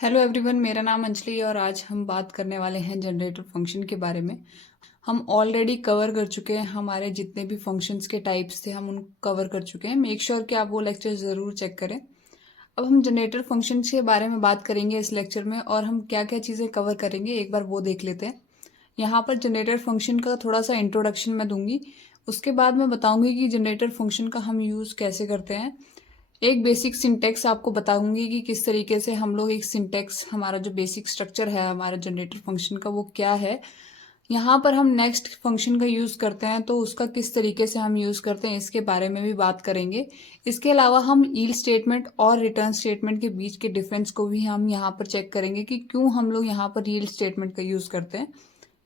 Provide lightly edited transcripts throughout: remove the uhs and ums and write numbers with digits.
Hello everyone, मेरा नाम अंजलि है और आज हम बात करने वाले हैं जनरेटर फंक्शन के बारे में। हम ऑलरेडी कवर कर चुके हैं, हमारे जितने भी फंक्शंस के टाइप्स थे हम उनको कवर कर चुके हैं। मेक श्योर कि आप वो लेक्चर ज़रूर चेक करें। अब हम जनरेटर फंक्शंस के बारे में बात करेंगे इस लेक्चर में, और हम क्या क्या चीज़ें कवर करेंगे एक बार वो देख लेते हैं। यहाँ पर जनरेटर फंक्शन का थोड़ा सा इंट्रोडक्शन मैं दूंगी, उसके बाद मैं बताऊंगी कि जनरेटर फंक्शन का हम यूज़ कैसे करते हैं। एक बेसिक सिंटेक्स आपको बताऊंगी कि किस तरीके से हम लोग एक सिंटेक्स, हमारा जो बेसिक स्ट्रक्चर है हमारा जनरेटर फंक्शन का वो क्या है। यहाँ पर हम नेक्स्ट फंक्शन का यूज़ करते हैं तो उसका किस तरीके से हम यूज़ करते हैं इसके बारे में भी बात करेंगे। इसके अलावा हम ईल्ड स्टेटमेंट और रिटर्न स्टेटमेंट के बीच के डिफरेंस को भी हम यहाँ पर चेक करेंगे कि क्यों हम लोग यहाँ पर ईल्ड स्टेटमेंट का यूज़ करते हैं।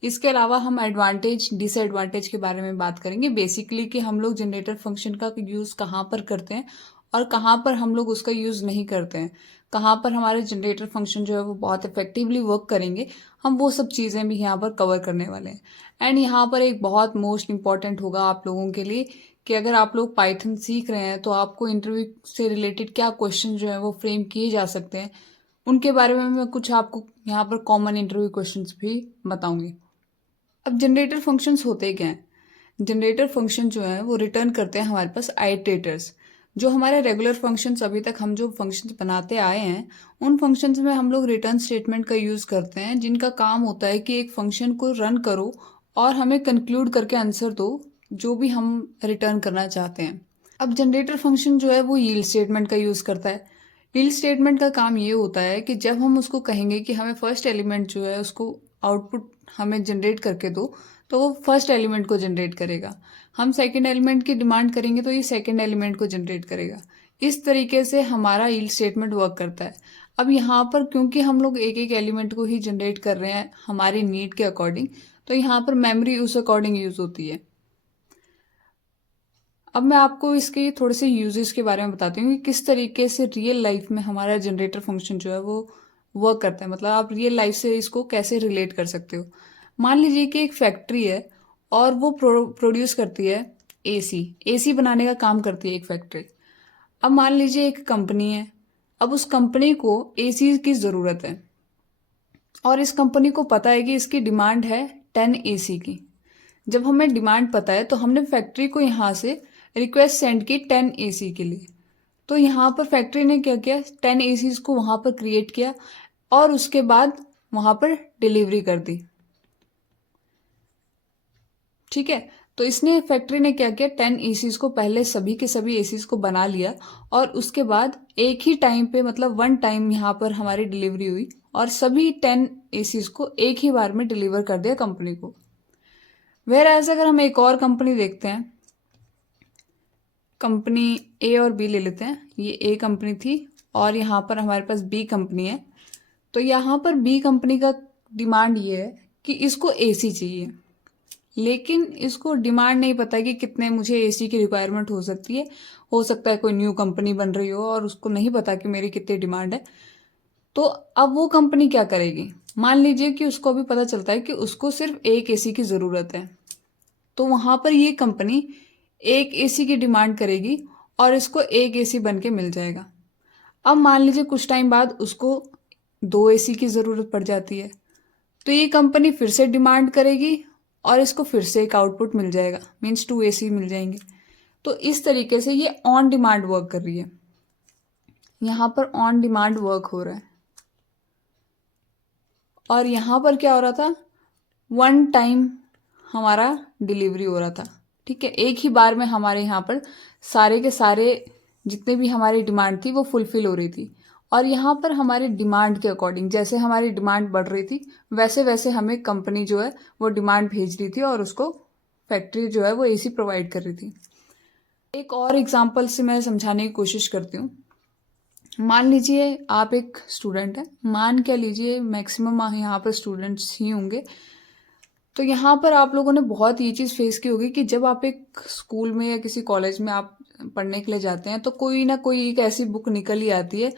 इसके अलावा हम एडवांटेज डिसएडवांटेज के बारे में बात करेंगे, बेसिकली कि हम लोग जनरेटर फंक्शन का यूज़ कहाँ पर करते हैं और कहाँ पर हम लोग उसका यूज़ नहीं करते हैं, कहाँ पर हमारे जनरेटर फंक्शन जो है वो बहुत इफेक्टिवली वर्क करेंगे। हम वो सब चीज़ें भी यहाँ पर कवर करने वाले हैं। एंड यहाँ पर एक बहुत मोस्ट इंपॉर्टेंट होगा आप लोगों के लिए कि अगर आप लोग पाइथन सीख रहे हैं तो आपको इंटरव्यू से रिलेटेड क्या क्वेश्चन जो है वो फ्रेम किए जा सकते हैं, उनके बारे में मैं कुछ आपको यहाँ पर कॉमन इंटरव्यू क्वेश्चंस भी बताऊंगी। अब जनरेटर फंक्शंस होते क्या हैं? जनरेटर फंक्शन जो है वो रिटर्न करते हैं हमारे पास आइटरेटर्स। जो हमारे रेगुलर फंक्शंस अभी तक हम जो फंक्शंस बनाते आए हैं उन फंक्शंस में हम लोग रिटर्न स्टेटमेंट का यूज़ करते हैं, जिनका काम होता है कि एक फंक्शन को रन करो और हमें कंक्लूड करके आंसर दो जो भी हम रिटर्न करना चाहते हैं। अब जनरेटर फंक्शन जो है वो यील्ड स्टेटमेंट का यूज़ करता है। यील्ड स्टेटमेंट का काम ये होता है कि जब हम उसको कहेंगे कि हमें फर्स्ट एलिमेंट जो है उसको आउटपुट हमें जनरेट करके दो, तो वो फर्स्ट एलिमेंट को जनरेट करेगा। हम सेकंड एलिमेंट की डिमांड करेंगे तो ये सेकंड एलिमेंट को जनरेट करेगा। इस तरीके से हमारा यील्ड स्टेटमेंट वर्क करता है। अब यहाँ पर क्योंकि हम लोग एक एक एलिमेंट को ही जनरेट कर रहे हैं हमारी नीड के अकॉर्डिंग, तो यहाँ पर मेमोरी उस अकॉर्डिंग यूज़ होती है। अब मैं आपको इसके थोड़े से यूजेस के बारे में बताती हूँ कि किस तरीके से रियल लाइफ में हमारा जनरेटर फंक्शन जो है वो वर्क करता है, मतलब आप रियल लाइफ से इसको कैसे रिलेट कर सकते हो। मान लीजिए कि एक फैक्ट्री है और वो प्रोड्यूस करती है एसी। एसी बनाने का काम करती है एक फैक्ट्री। अब मान लीजिए एक कंपनी है, अब उस कंपनी को एसी की ज़रूरत है और इस कंपनी को पता है कि इसकी डिमांड है 10 एसी की। जब हमें डिमांड पता है तो हमने फैक्ट्री को यहाँ से रिक्वेस्ट सेंड की 10 एसी के लिए। तो यहाँ पर फैक्ट्री ने क्या किया, 10 एसीज को वहाँ पर क्रिएट किया और उसके बाद वहाँ पर डिलीवरी कर दी। ठीक है, तो इसने फैक्ट्री ने क्या किया, 10 एसीज को पहले सभी के सभी एसीज को बना लिया और उसके बाद एक ही टाइम पे, मतलब वन टाइम यहाँ पर हमारी डिलीवरी हुई और सभी 10 एसीज को एक ही बार में डिलीवर कर दिया कंपनी को। वेयर एज अगर हम एक और कंपनी देखते हैं, कंपनी ए और बी ले लेते हैं। ये ए कंपनी थी और यहाँ पर हमारे पास बी कंपनी है। तो यहाँ पर बी कंपनी का डिमांड ये है कि इसको एसी चाहिए, लेकिन इसको डिमांड नहीं पता कि कितने मुझे एसी की रिक्वायरमेंट हो सकती है। हो सकता है कोई न्यू कंपनी बन रही हो और उसको नहीं पता कि मेरी कितनी डिमांड है। तो अब वो कंपनी क्या करेगी, मान लीजिए कि उसको अभी पता चलता है कि उसको सिर्फ एक एसी की ज़रूरत है, तो वहाँ पर ये कंपनी एक एसी की डिमांड करेगी और इसको एक एसी बन के मिल जाएगा। अब मान लीजिए कुछ टाइम बाद उसको 2 एसी की ज़रूरत पड़ जाती है, तो ये कंपनी फिर से डिमांड करेगी और इसको फिर से एक आउटपुट मिल जाएगा, मीन्स 2 एसी मिल जाएंगे। तो इस तरीके से ये ऑन डिमांड वर्क कर रही है। यहाँ पर ऑन डिमांड वर्क हो रहा है और यहाँ पर क्या हो रहा था, वन टाइम हमारा डिलीवरी हो रहा था। ठीक है, एक ही बार में हमारे यहाँ पर सारे के सारे जितने भी हमारी डिमांड थी वो फुलफिल हो रही थी। और यहाँ पर हमारी डिमांड के अकॉर्डिंग, जैसे हमारी डिमांड बढ़ रही थी वैसे वैसे हमें कंपनी जो है वो डिमांड भेज रही थी और उसको फैक्ट्री जो है वो एसी प्रोवाइड कर रही थी। एक और एग्जाम्पल से मैं समझाने की कोशिश करती हूँ। मान लीजिए आप एक स्टूडेंट हैं, मान क्या लीजिए मैक्सिमम यहाँ पर स्टूडेंट्स ही होंगे। तो यहाँ पर आप लोगों ने बहुत ये चीज़ फेस की होगी कि जब आप एक स्कूल में या किसी कॉलेज में आप पढ़ने के लिए जाते हैं तो कोई ना कोई एक ऐसी बुक निकल ही आती है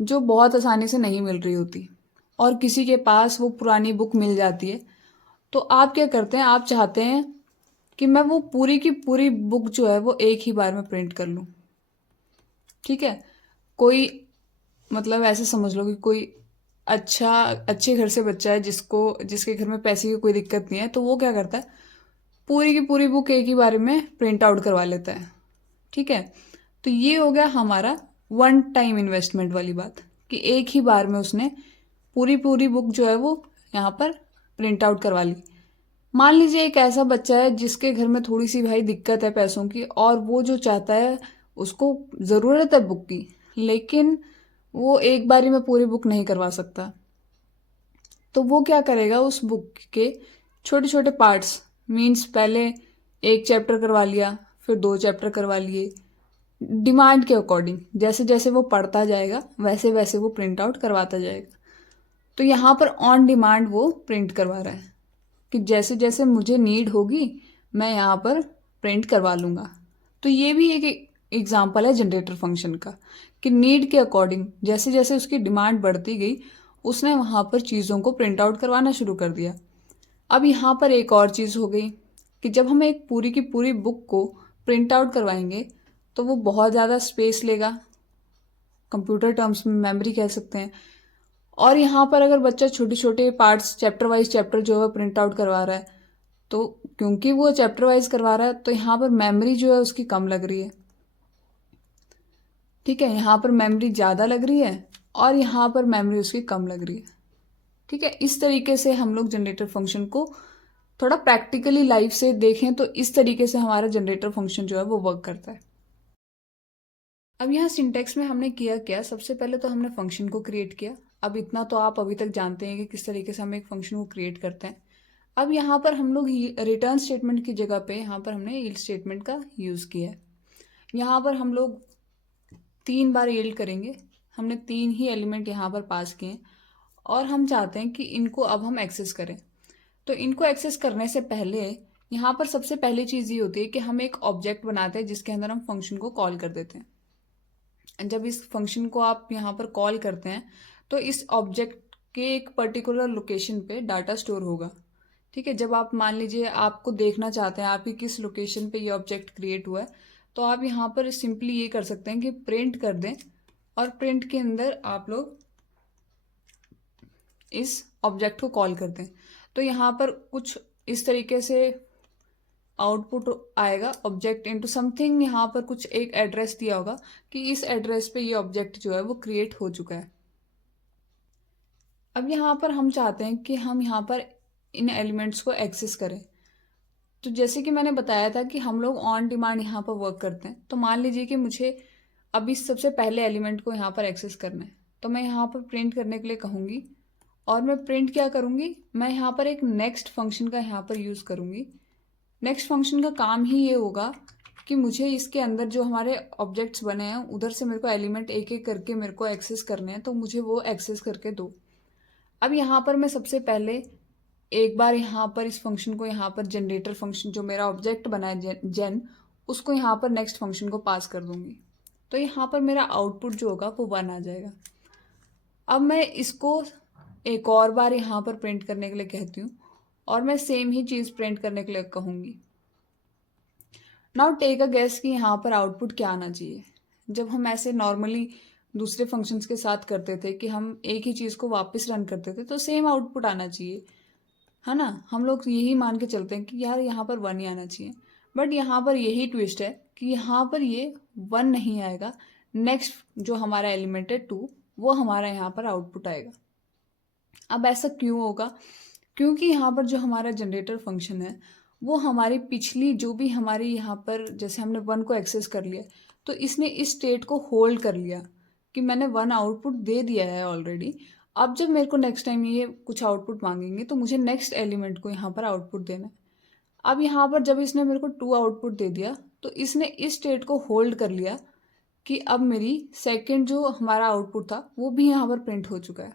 जो बहुत आसानी से नहीं मिल रही होती, और किसी के पास वो पुरानी बुक मिल जाती है। तो आप क्या करते हैं, आप चाहते हैं कि मैं वो पूरी की पूरी बुक जो है वो एक ही बार में प्रिंट कर लूँ। ठीक है, कोई मतलब ऐसे समझ लो कि कोई अच्छे घर से बच्चा है जिसके घर में पैसे की कोई दिक्कत नहीं है, तो वो क्या करता है, पूरी की पूरी बुक एक ही बारे में प्रिंट आउट करवा लेता है। ठीक है, तो ये हो गया हमारा वन टाइम इन्वेस्टमेंट वाली बात, कि एक ही बार में उसने पूरी पूरी बुक जो है वो यहाँ पर प्रिंट आउट करवा ली। मान लीजिए एक ऐसा बच्चा है जिसके घर में थोड़ी सी भाई दिक्कत है पैसों की, और वो जो चाहता है, उसको ज़रूरत है बुक की, लेकिन वो एक बारी में पूरी बुक नहीं करवा सकता। तो वो क्या करेगा, उस बुक के छोटे छोटे पार्ट्स, मीन्स पहले एक चैप्टर करवा लिया, फिर 2 चैप्टर करवा लिए, डिमांड के अकॉर्डिंग जैसे जैसे वो पढ़ता जाएगा वैसे वैसे वो प्रिंट आउट करवाता जाएगा। तो यहाँ पर ऑन डिमांड वो प्रिंट करवा रहा है, कि जैसे जैसे मुझे नीड होगी मैं यहाँ पर प्रिंट करवा लूँगा। तो ये भी एक एग्जाम्पल है जनरेटर फंक्शन का, कि नीड के अकॉर्डिंग जैसे जैसे उसकी डिमांड बढ़ती गई, उसने वहाँ पर चीज़ों को प्रिंट आउट करवाना शुरू कर दिया। अब यहाँ पर एक और चीज़ हो गई, कि जब हम एक पूरी की पूरी बुक को प्रिंट आउट करवाएंगे तो वो बहुत ज़्यादा स्पेस लेगा, कंप्यूटर टर्म्स में मेमोरी कह सकते हैं। और यहाँ पर अगर बच्चा छोटे छोटे पार्ट्स, चैप्टर वाइज चैप्टर जो है प्रिंट आउट करवा रहा है, तो क्योंकि वो चैप्टर वाइज करवा रहा है तो यहाँ पर मेमोरी जो है उसकी कम लग रही है। ठीक है, यहाँ पर मेमोरी ज़्यादा लग रही है और यहाँ पर मेमोरी उसकी कम लग रही है। ठीक है, इस तरीके से हम लोग जनरेटर फंक्शन को थोड़ा प्रैक्टिकली लाइफ से देखें तो इस तरीके से हमारा जनरेटर फंक्शन जो है वो वर्क करता है। अब यहाँ सिंटेक्स में हमने किया क्या, सबसे पहले तो हमने फंक्शन को क्रिएट किया। अब इतना तो आप अभी तक जानते हैं कि किस तरीके से हम एक फंक्शन को क्रिएट करते हैं। अब यहाँ पर हम लोग रिटर्न स्टेटमेंट की जगह पे यहाँ पर हमने यील्ड स्टेटमेंट का यूज़ किया है। यहाँ पर हम लोग 3 बार यील्ड करेंगे। हमने 3 ही एलिमेंट यहाँ पर पास किए हैं और हम चाहते हैं कि इनको अब हम एक्सेस करें। तो इनको एक्सेस करने से पहले यहाँ पर सबसे पहली चीज़ ये होती है कि हम एक ऑब्जेक्ट बनाते हैं जिसके अंदर हम फंक्शन को कॉल कर देते हैं। जब इस फंक्शन को आप यहाँ पर कॉल करते हैं तो इस ऑब्जेक्ट के एक पर्टिकुलर लोकेशन पे डाटा स्टोर होगा। ठीक है, जब आप मान लीजिए आपको देखना चाहते हैं आपकी किस लोकेशन पे ये ऑब्जेक्ट क्रिएट हुआ है, तो आप यहाँ पर सिंपली ये कर सकते हैं कि प्रिंट कर दें, और प्रिंट के अंदर आप लोग इस ऑब्जेक्ट को कॉल करते हैं। तो यहाँ पर कुछ इस तरीके से आउटपुट आएगा, ऑब्जेक्ट इनटू समथिंग। यहाँ पर कुछ एक एड्रेस दिया होगा कि इस एड्रेस पे ये ऑब्जेक्ट जो है वो क्रिएट हो चुका है। अब यहाँ पर हम चाहते हैं कि हम यहाँ पर इन एलिमेंट्स को एक्सेस करें। तो जैसे कि मैंने बताया था कि हम लोग ऑन डिमांड यहाँ पर वर्क करते हैं। तो मान लीजिए कि मुझे अभी सबसे पहले एलिमेंट को यहाँ पर एक्सेस करना है, तो मैं यहाँ पर प्रिंट करने के लिए कहूँगी, और मैं प्रिंट क्या करूँगी, मैं यहाँ पर एक नेक्स्ट फंक्शन का यहाँ पर यूज़ करूँगी। नेक्स्ट फंक्शन का काम ही ये होगा कि मुझे इसके अंदर जो हमारे ऑब्जेक्ट्स बने हैं उधर से मेरे को एलिमेंट एक एक करके मेरे को एक्सेस करने हैं, तो मुझे वो एक्सेस करके दो। अब यहाँ पर मैं सबसे पहले एक बार यहाँ पर इस फंक्शन को यहाँ पर जनरेटर फंक्शन जो मेरा ऑब्जेक्ट बना है जेन, उसको यहाँ पर नेक्स्ट फंक्शन को पास कर दूंगी। तो यहाँ पर मेरा आउटपुट जो होगा वो 1 आ जाएगा। अब मैं इसको एक और बार यहाँ पर प्रिंट करने के लिए कहती हूँ और मैं सेम ही चीज़ प्रिंट करने के लिए कहूँगी। नाउ टेक अ गेस कि यहाँ पर आउटपुट क्या आना चाहिए। जब हम ऐसे नॉर्मली दूसरे फंक्शंस के साथ करते थे कि हम एक ही चीज़ को वापस रन करते थे तो सेम आउटपुट आना चाहिए, है ना। हम लोग यही मान के चलते हैं कि यार यहाँ पर 1 ही आना चाहिए, बट यहाँ पर यही ट्विस्ट है कि यहाँ पर ये 1 नहीं आएगा। नेक्स्ट जो हमारा एलिमेंट है 2, वो हमारा यहाँ पर आउटपुट आएगा। अब ऐसा क्यों होगा, क्योंकि यहाँ पर जो हमारा जनरेटर फंक्शन है वो हमारी पिछली जो भी हमारी यहाँ पर जैसे हमने 1 को एक्सेस कर लिया, तो इसने इस स्टेट को होल्ड कर लिया कि मैंने 1 आउटपुट दे दिया है ऑलरेडी। अब जब मेरे को नेक्स्ट टाइम ये कुछ आउटपुट मांगेंगे तो मुझे नेक्स्ट एलिमेंट को यहाँ पर आउटपुट देना है। अब यहाँ पर जब इसने मेरे को 2 आउटपुट दे दिया तो इसने इस स्टेट को होल्ड कर लिया कि अब मेरी सेकंड जो हमारा आउटपुट था वो भी यहाँ पर प्रिंट हो चुका है।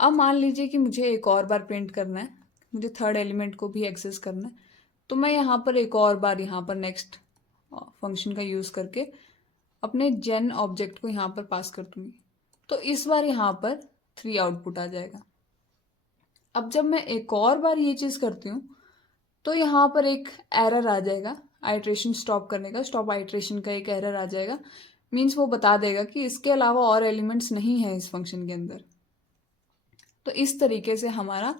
अब मान लीजिए कि मुझे एक और बार प्रिंट करना है, मुझे थर्ड एलिमेंट को भी एक्सेस करना है, तो मैं यहाँ पर एक और बार यहाँ पर नेक्स्ट फंक्शन का यूज़ करके अपने जेन ऑब्जेक्ट को यहाँ पर पास कर दूंगी। तो इस बार यहाँ पर 3 आउटपुट आ जाएगा। अब जब मैं एक और बार ये चीज़ करती हूँ तो यहाँ पर एक एरर आ जाएगा, आइट्रेशन स्टॉप करने का, स्टॉप आइट्रेशन का एक एरर आ जाएगा। मीन्स वो बता देगा कि इसके अलावा और एलिमेंट्स नहीं है इस फंक्शन के अंदर। तो इस तरीके से हमारा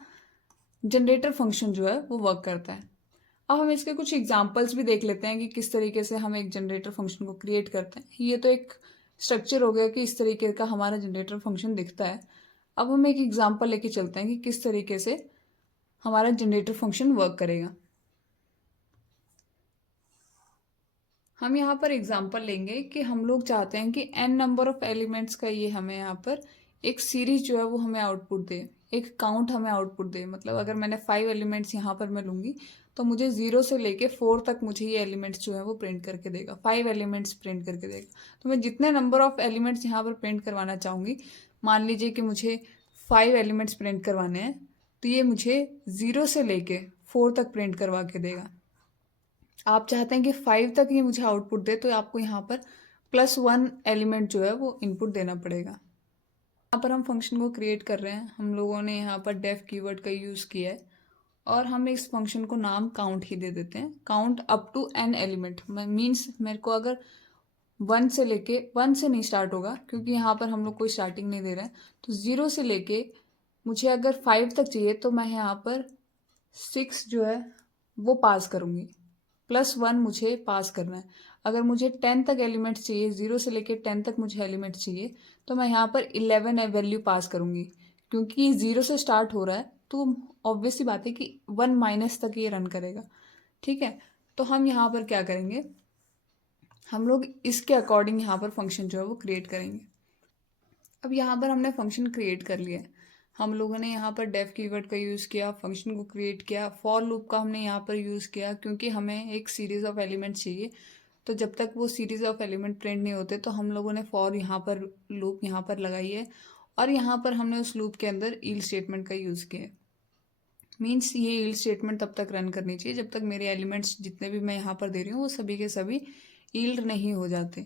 जनरेटर फंक्शन जो है वो वर्क करता है। अब हम इसके कुछ एग्जांपल्स भी देख लेते हैं कि किस तरीके से हम एक जनरेटर फंक्शन को क्रिएट करते हैं। ये तो एक स्ट्रक्चर हो गया कि इस तरीके का हमारा जनरेटर फंक्शन दिखता है। अब हम एक एग्जांपल लेके चलते हैं कि किस तरीके से हमारा जनरेटर फंक्शन वर्क करेगा। हम यहाँ पर एग्जांपल लेंगे कि हम लोग चाहते हैं कि n नंबर ऑफ एलिमेंट्स का ये हमें यहाँ पर एक सीरीज जो है वो हमें आउटपुट दे, एक काउंट हमें आउटपुट दे। मतलब अगर मैंने 5 एलिमेंट्स यहाँ पर मैं लूँगी तो मुझे 0 से लेके 4 तक मुझे ये एलिमेंट्स जो है वो प्रिंट करके देगा, 5 एलिमेंट्स प्रिंट करके देगा। तो मैं जितने नंबर ऑफ एलिमेंट्स यहाँ पर प्रिंट करवाना चाहूँगी, मान लीजिए कि मुझे 5 एलिमेंट्स प्रिंट करवाने हैं, तो ये मुझे 0 से लेके 4 तक प्रिंट करवा के देगा। आप चाहते हैं कि 5 तक ही मुझे आउटपुट दे, तो आपको यहाँ पर +1 एलिमेंट जो है वो इनपुट देना पड़ेगा। यहाँ पर हम फंक्शन को क्रिएट कर रहे हैं, हम लोगों ने यहाँ पर डेफ कीवर्ड का यूज़ किया है और हम इस फंक्शन को नाम काउंट ही दे देते हैं। Count up to n element means मेरे को अगर 1 से लेके 1 से नहीं स्टार्ट होगा, क्योंकि यहाँ पर हम लोग कोई स्टार्टिंग नहीं दे रहे हैं। तो 0 से लेके मुझे अगर 5 तक चाहिए तो मैं यहाँ पर 6 जो है वो पास करूँगी, +1 मुझे पास करना है। अगर मुझे 10 तक एलिमेंट्स चाहिए, 0 से लेके 10 तक मुझे एलिमेंट्स चाहिए, तो मैं यहाँ पर 11 वैल्यू पास करूँगी। क्योंकि 0 से स्टार्ट हो रहा है तो ऑब्वियस सी बात है कि 1 माइनस तक ये रन करेगा। ठीक है, तो हम यहाँ पर क्या करेंगे, हम लोग इसके अकॉर्डिंग यहाँ पर फंक्शन जो है वो क्रिएट करेंगे। अब यहाँ पर हमने फंक्शन क्रिएट कर लिया है। हम लोगों ने यहाँ पर डेफ कीवर्ड का यूज़ किया, फंक्शन को क्रिएट किया, फॉर लूप का हमने यहाँ पर यूज़ किया, क्योंकि हमें एक सीरीज़ ऑफ एलिमेंट्स चाहिए। तो जब तक वो सीरीज़ ऑफ एलिमेंट प्रिंट नहीं होते तो हम लोगों ने फॉर यहाँ पर लूप यहाँ पर लगाई है और यहाँ पर हमने उस लूप के अंदर ईल्ड स्टेटमेंट का यूज़ किया है। मीन्स ये ईल्ड स्टेटमेंट तब तक रन करनी चाहिए जब तक मेरे एलिमेंट्स जितने भी मैं यहाँ पर दे रही हूँ वो सभी के सभी ईल्ड नहीं हो जाते।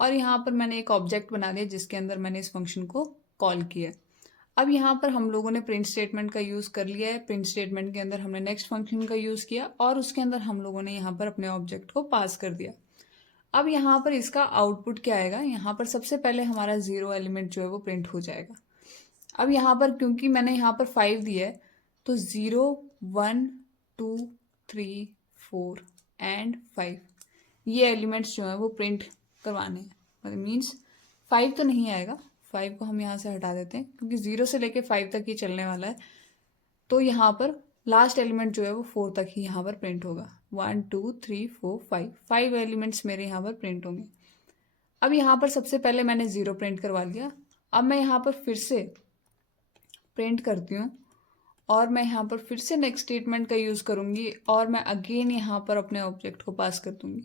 और यहाँ पर मैंने एक ऑब्जेक्ट बना दिया जिसके अंदर मैंने इस फंक्शन को कॉल किया। अब यहाँ पर हम लोगों ने प्रिंट स्टेटमेंट का यूज़ कर लिया है। प्रिंट स्टेटमेंट के अंदर हमने नेक्स्ट फंक्शन का यूज़ किया और उसके अंदर हम लोगों ने यहाँ पर अपने ऑब्जेक्ट को पास कर दिया। अब यहाँ पर इसका आउटपुट क्या आएगा, यहाँ पर सबसे पहले हमारा 0 एलिमेंट जो है वो प्रिंट हो जाएगा। अब यहाँ पर क्योंकि मैंने यहाँ पर 5 दिया है तो 0 1 2 3 4 एंड 5 ये एलिमेंट्स जो हैं वो प्रिंट करवाने हैं। मतलब मीन्स 5 तो नहीं आएगा, 5 को हम यहाँ से हटा देते हैं क्योंकि 0 से लेके 5 तक ही चलने वाला है। तो यहाँ पर लास्ट एलिमेंट जो है वो 4 तक ही यहाँ पर प्रिंट होगा। 1 2 3 4 5 एलिमेंट्स मेरे यहाँ पर प्रिंट होंगे। अब यहाँ पर सबसे पहले मैंने 0 प्रिंट करवा लिया। अब मैं यहाँ पर फिर से प्रिंट करती हूँ और मैं यहाँ पर फिर से नेक्स्ट स्टेटमेंट का यूज़ करूँगी और मैं अगेन यहाँ पर अपने ऑब्जेक्ट को पास कर दूँगी।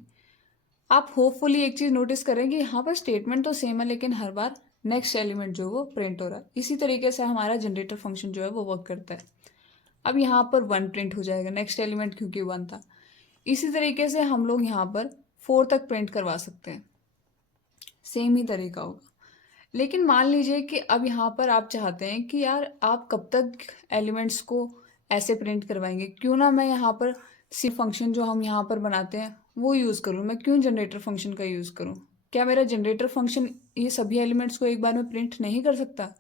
आप होपफुली एक चीज़ नोटिस करेंगे, यहाँ पर स्टेटमेंट तो सेम है लेकिन हर बार नेक्स्ट एलिमेंट जो वो प्रिंट हो रहा है। इसी तरीके से हमारा जनरेटर फंक्शन जो है वो वर्क करता है। अब यहाँ पर 1 प्रिंट हो जाएगा, नेक्स्ट एलिमेंट क्योंकि 1 था। इसी तरीके से हम लोग यहाँ पर 4 तक प्रिंट करवा सकते हैं, सेम ही तरीका होगा। लेकिन मान लीजिए कि अब यहाँ पर आप चाहते हैं कि यार आप कब तक एलिमेंट्स को ऐसे प्रिंट करवाएंगे, क्यों ना मैं यहाँ पर सी फंक्शन जो हम यहाँ पर बनाते हैं वो यूज़ करूँ। मैं क्यों जनरेटर फंक्शन का यूज़ करूँ? क्या मेरा जनरेटर फंक्शन ये सभी एलिमेंट्स को एक बार में प्रिंट नहीं कर सकता?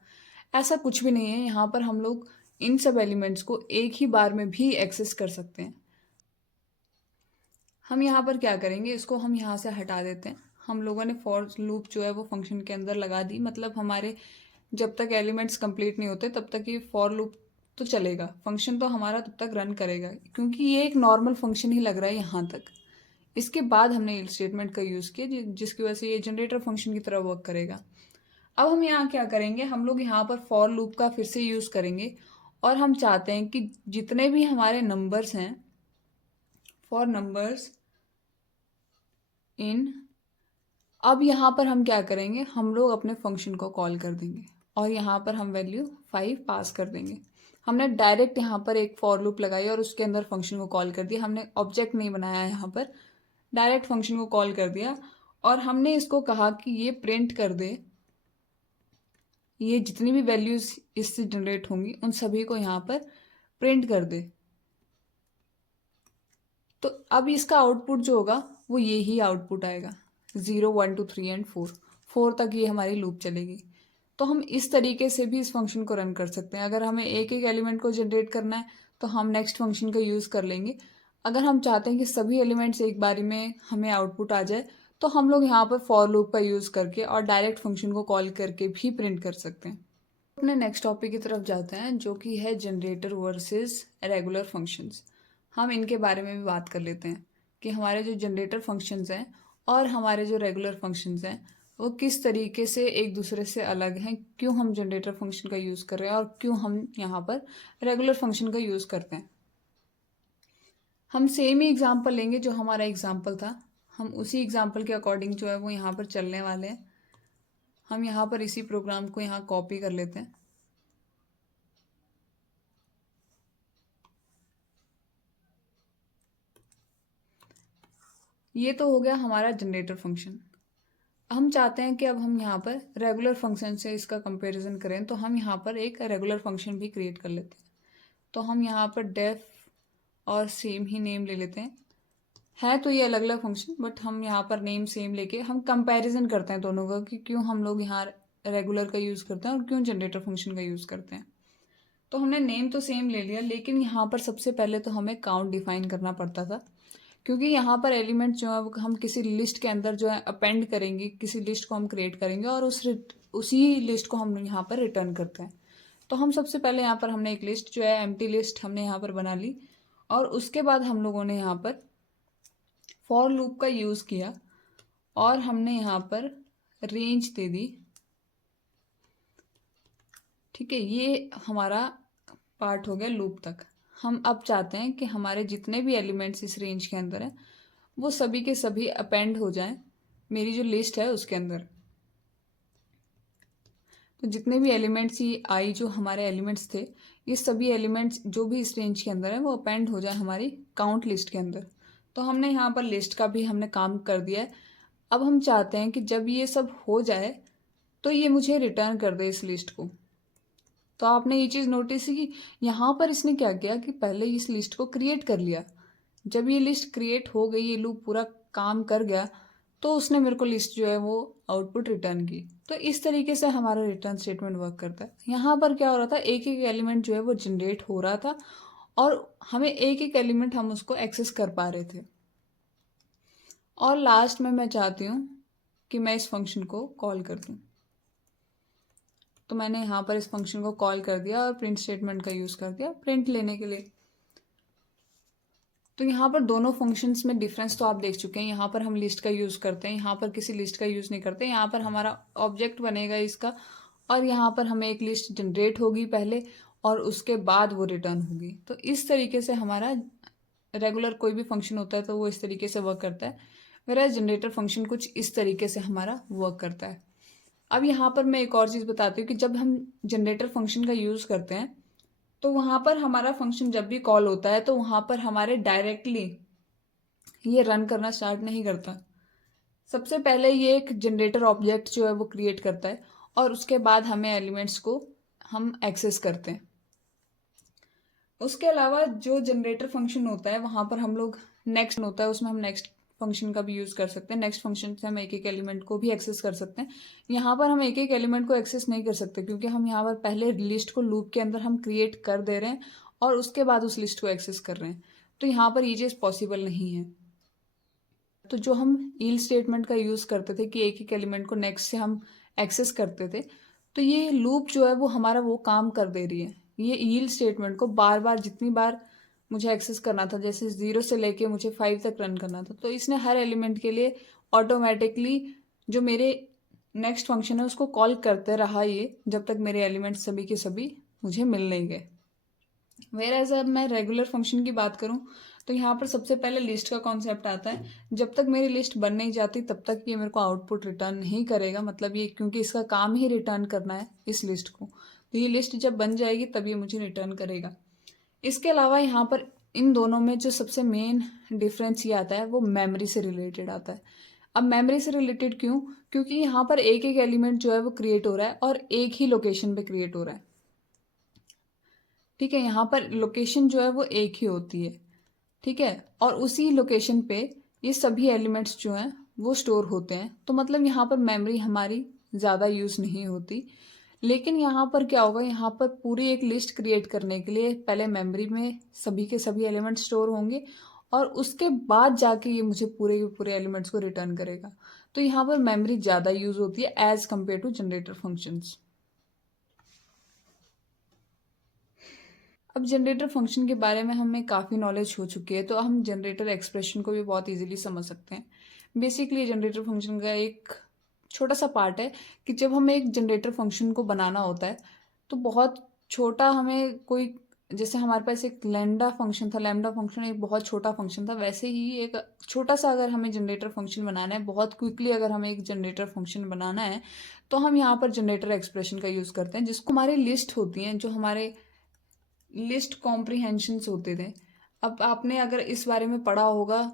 ऐसा कुछ भी नहीं है। यहाँ पर हम लोग इन सब एलिमेंट्स को एक ही बार में भी एक्सेस कर सकते हैं। हम यहाँ पर क्या करेंगे, इसको हम यहाँ से हटा देते हैं। हम लोगों ने फॉर लूप जो है वो फंक्शन के अंदर लगा दी, मतलब हमारे जब तक एलिमेंट्स कंप्लीट नहीं होते तब तक ये फॉर लूप तो चलेगा, फंक्शन तो हमारा तब तक रन करेगा, क्योंकि ये एक नॉर्मल फंक्शन ही लग रहा है यहाँ तक। इसके बाद हमने इफ स्टेटमेंट का यूज़ किया जिसकी वजह से ये जनरेटर फंक्शन की तरह वर्क करेगा। अब हम यहाँ क्या करेंगे, हम लोग यहाँ पर फॉर लूप का फिर से यूज़ करेंगे और हम चाहते हैं कि जितने भी हमारे नंबर्स हैं, फॉर नंबर्स इन, अब यहाँ पर हम क्या करेंगे, हम लोग अपने फंक्शन को कॉल कर देंगे और यहाँ पर हम वैल्यू 5 पास कर देंगे। हमने डायरेक्ट यहाँ पर एक फॉर लूप लगाई और उसके अंदर फंक्शन को कॉल कर दिया। हमने ऑब्जेक्ट नहीं बनाया है, यहाँ पर डायरेक्ट फंक्शन को कॉल कर दिया और हमने इसको कहा कि ये प्रिंट कर दे, ये जितनी भी वैल्यूज इससे जनरेट होंगी उन सभी को यहाँ पर प्रिंट कर दे। तो अब इसका आउटपुट जो होगा वो यही आउटपुट आएगा, 0 1 2 3 एंड 4 तक ये हमारी लूप चलेगी। तो हम इस तरीके से भी इस फंक्शन को रन कर सकते हैं। अगर हमें एक एक एलिमेंट को जनरेट करना है तो हम नेक्स्ट फंक्शन का यूज़ कर लेंगे। अगर हम चाहते हैं कि सभी एलिमेंट्स एक बारी में हमें आउटपुट आ जाए तो हम लोग यहाँ पर फॉर लूप का यूज़ करके और डायरेक्ट फंक्शन को कॉल करके भी प्रिंट कर सकते हैं। अपने नेक्स्ट टॉपिक की तरफ जाते हैं जो कि है जनरेटर वर्सेस रेगुलर फंक्शंस। हम इनके बारे में भी बात कर लेते हैं कि हमारे जो जनरेटर फंक्शंस हैं और हमारे जो रेगुलर फंक्शंस हैं वो किस तरीके से एक दूसरे से अलग हैं, क्यों हम जनरेटर फंक्शन का यूज़ कर रहे हैं और क्यों हम यहाँ पर रेगुलर फंक्शन का यूज़ करते हैं। हम सेम ही एग्जाम्पल लेंगे जो हमारा एग्जाम्पल था, हम उसी एग्जाम्पल के अकॉर्डिंग जो है वो यहाँ पर चलने वाले हैं। हम यहाँ पर इसी प्रोग्राम को यहाँ कॉपी कर लेते हैं। ये तो हो गया हमारा जनरेटर फंक्शन। हम चाहते हैं कि अब हम यहाँ पर रेगुलर फंक्शन से इसका कंपैरिजन करें, तो हम यहाँ पर एक रेगुलर फंक्शन भी क्रिएट कर लेते हैं। तो हम यहाँ पर डेफ और सेम ही नेम ले लेते हैं। है तो ये अलग अलग फंक्शन, बट हम यहाँ पर नेम सेम लेके हम कंपैरिजन करते हैं दोनों का कि क्यों हम लोग यहाँ रेगुलर का यूज़ करते हैं और क्यों जनरेटर फंक्शन का यूज़ करते हैं। तो हमने नेम तो सेम ले लिया, लेकिन यहाँ पर सबसे पहले तो हमें काउंट डिफाइन करना पड़ता था, क्योंकि यहाँ पर एलिमेंट जो है वो हम किसी लिस्ट के अंदर जो है अपेंड करेंगे, किसी लिस्ट को हम क्रिएट करेंगे और उसी लिस्ट को हम यहाँ पर रिटर्न करते हैं। तो हम सबसे पहले यहाँ पर हमने एक लिस्ट जो है एम्प्टी लिस्ट हमने यहाँ पर बना ली और उसके बाद हम लोगों ने यहाँ पर फॉर लूप का यूज़ किया और हमने यहाँ पर रेंज दे दी। ठीक है, ये हमारा पार्ट हो गया लूप तक। हम अब चाहते हैं कि हमारे जितने भी एलिमेंट्स इस रेंज के अंदर हैं वो सभी के सभी अपेंड हो जाएं मेरी जो लिस्ट है उसके अंदर। तो जितने भी एलिमेंट्स ये आई जो हमारे एलिमेंट्स थे, ये सभी एलिमेंट्स जो भी इस रेंज के अंदर है वो अपेंड हो जाए हमारी काउंट लिस्ट के अंदर। तो हमने यहाँ पर लिस्ट का भी हमने काम कर दिया है। अब हम चाहते हैं कि जब ये सब हो जाए तो ये मुझे रिटर्न कर दे इस लिस्ट को। तो आपने ये चीज़ नोटिस की, यहाँ पर इसने क्या किया कि पहले इस लिस्ट को क्रिएट कर लिया। जब ये लिस्ट क्रिएट हो गई, ये लूप पूरा काम कर गया, तो उसने मेरे को लिस्ट जो है वो आउटपुट रिटर्न की। तो इस तरीके से हमारा रिटर्न स्टेटमेंट वर्क करता है। यहाँ पर क्या हो रहा था, एक एक एलिमेंट जो है वो जनरेट हो रहा था और हमें एक एक एलिमेंट हम उसको एक्सेस कर पा रहे थे। और लास्ट में मैं चाहती हूँ कि मैं इस फंक्शन को कॉल कर दूँ। तो मैंने यहाँ पर इस फंक्शन को कॉल कर दिया और प्रिंट स्टेटमेंट का यूज़ कर दिया प्रिंट लेने के लिए। तो यहाँ पर दोनों फंक्शंस में डिफरेंस तो आप देख चुके हैं। यहाँ पर हम लिस्ट का यूज़ करते हैं, यहाँ पर किसी लिस्ट का यूज़ नहीं करते। यहाँ पर हमारा ऑब्जेक्ट बनेगा इसका और यहाँ पर हमें एक लिस्ट जनरेट होगी पहले और उसके बाद वो रिटर्न होगी। तो इस तरीके से हमारा रेगुलर कोई भी फंक्शन होता है तो वो इस तरीके से वर्क करता है, मेरा जनरेटर फंक्शन कुछ इस तरीके से हमारा वर्क करता है। अब यहाँ पर मैं एक और चीज़ बताती हूँ कि जब हम जनरेटर फंक्शन का यूज़ करते हैं तो वहाँ पर हमारा फंक्शन जब भी कॉल होता है तो वहाँ पर हमारे डायरेक्टली ये रन करना स्टार्ट नहीं करता। सबसे पहले ये एक जनरेटर ऑब्जेक्ट जो है वो क्रिएट करता है और उसके बाद हमें एलिमेंट्स को हम एक्सेस करते हैं। उसके अलावा जो जनरेटर फंक्शन होता है वहाँ पर हम लोग नेक्स्ट होता है, उसमें हम नेक्स्ट फंक्शन का भी यूज़ कर सकते हैं। नेक्स्ट फंक्शन से हम एक एक एलिमेंट को भी एक्सेस कर सकते हैं। यहाँ पर हम एक एक एलिमेंट को एक्सेस नहीं कर सकते क्योंकि हम यहाँ पर पहले लिस्ट को लूप के अंदर हम क्रिएट कर दे रहे हैं और उसके बाद उस लिस्ट को एक्सेस कर रहे हैं। तो यहाँ पर ये चीज़ पॉसिबल नहीं है। तो जो हम ईल स्टेटमेंट का यूज़ करते थे कि एक एक एलिमेंट को नेक्स्ट से हम एक्सेस करते थे, तो ये लूप जो है वो हमारा वो काम कर दे रही है। ये ईल स्टेटमेंट को बार बार जितनी बार मुझे एक्सेस करना था, जैसे 0 से लेके मुझे 5 तक रन करना था, तो इसने हर एलिमेंट के लिए ऑटोमेटिकली जो मेरे नेक्स्ट फंक्शन है उसको कॉल करते रहा ये, जब तक मेरे एलिमेंट सभी के सभी मुझे मिल नहीं गए। वेयरएज़ अब मैं रेगुलर फंक्शन की बात करूं तो यहाँ पर सबसे पहले लिस्ट का कॉन्सेप्ट आता है। जब तक मेरी लिस्ट बन नहीं जाती तब तक ये मेरे को आउटपुट रिटर्न नहीं करेगा, मतलब ये क्योंकि इसका काम ही रिटर्न करना है इस लिस्ट को। तो ये लिस्ट जब बन जाएगी तब ये मुझे रिटर्न करेगा। इसके अलावा यहाँ पर इन दोनों में जो सबसे मेन डिफरेंस ये आता है वो मेमोरी से रिलेटेड आता है। अब मेमोरी से रिलेटेड क्यों? क्योंकि यहाँ पर एक एक एलिमेंट जो है वो क्रिएट हो रहा है और एक ही लोकेशन पे क्रिएट हो रहा है। ठीक है, यहाँ पर लोकेशन जो है वो एक ही होती है। ठीक है, और उसी लोकेशन पे ये सभी एलिमेंट्स जो हैं वो स्टोर होते हैं। तो मतलब यहाँ पर मेमोरी हमारी ज़्यादा यूज़ नहीं होती। लेकिन यहाँ पर क्या होगा, यहाँ पर पूरी एक लिस्ट क्रिएट करने के लिए पहले मेमोरी में सभी के सभी एलिमेंट स्टोर होंगे और उसके बाद जाके ये मुझे पूरे के पूरे एलिमेंट्स को रिटर्न करेगा। तो यहाँ पर मेमोरी ज़्यादा यूज होती है as compare to generator functions. अब जनरेटर फंक्शन के बारे में हमें काफ़ी नॉलेज हो चुकी है, तो हम जनरेटर एक्सप्रेशन को भी बहुत इजीली समझ सकते हैं। बेसिकली जनरेटर फंक्शन का एक छोटा सा पार्ट है कि जब हमें एक जनरेटर फंक्शन को बनाना होता है तो बहुत छोटा हमें कोई, जैसे हमारे पास एक लैम्डा फंक्शन था, लैम्डा फंक्शन एक बहुत छोटा फंक्शन था, वैसे ही एक छोटा सा अगर हमें जनरेटर फंक्शन बनाना है, बहुत क्विकली अगर हमें एक जनरेटर फंक्शन बनाना है, तो हम यहाँ पर जनरेटर एक्सप्रेशन का यूज़ करते हैं, जिसको हमारी लिस्ट होती हैं, जो हमारे लिस्ट कॉम्प्रीहेंशंस होते थे। अब आपने अगर इस बारे में पढ़ा होगा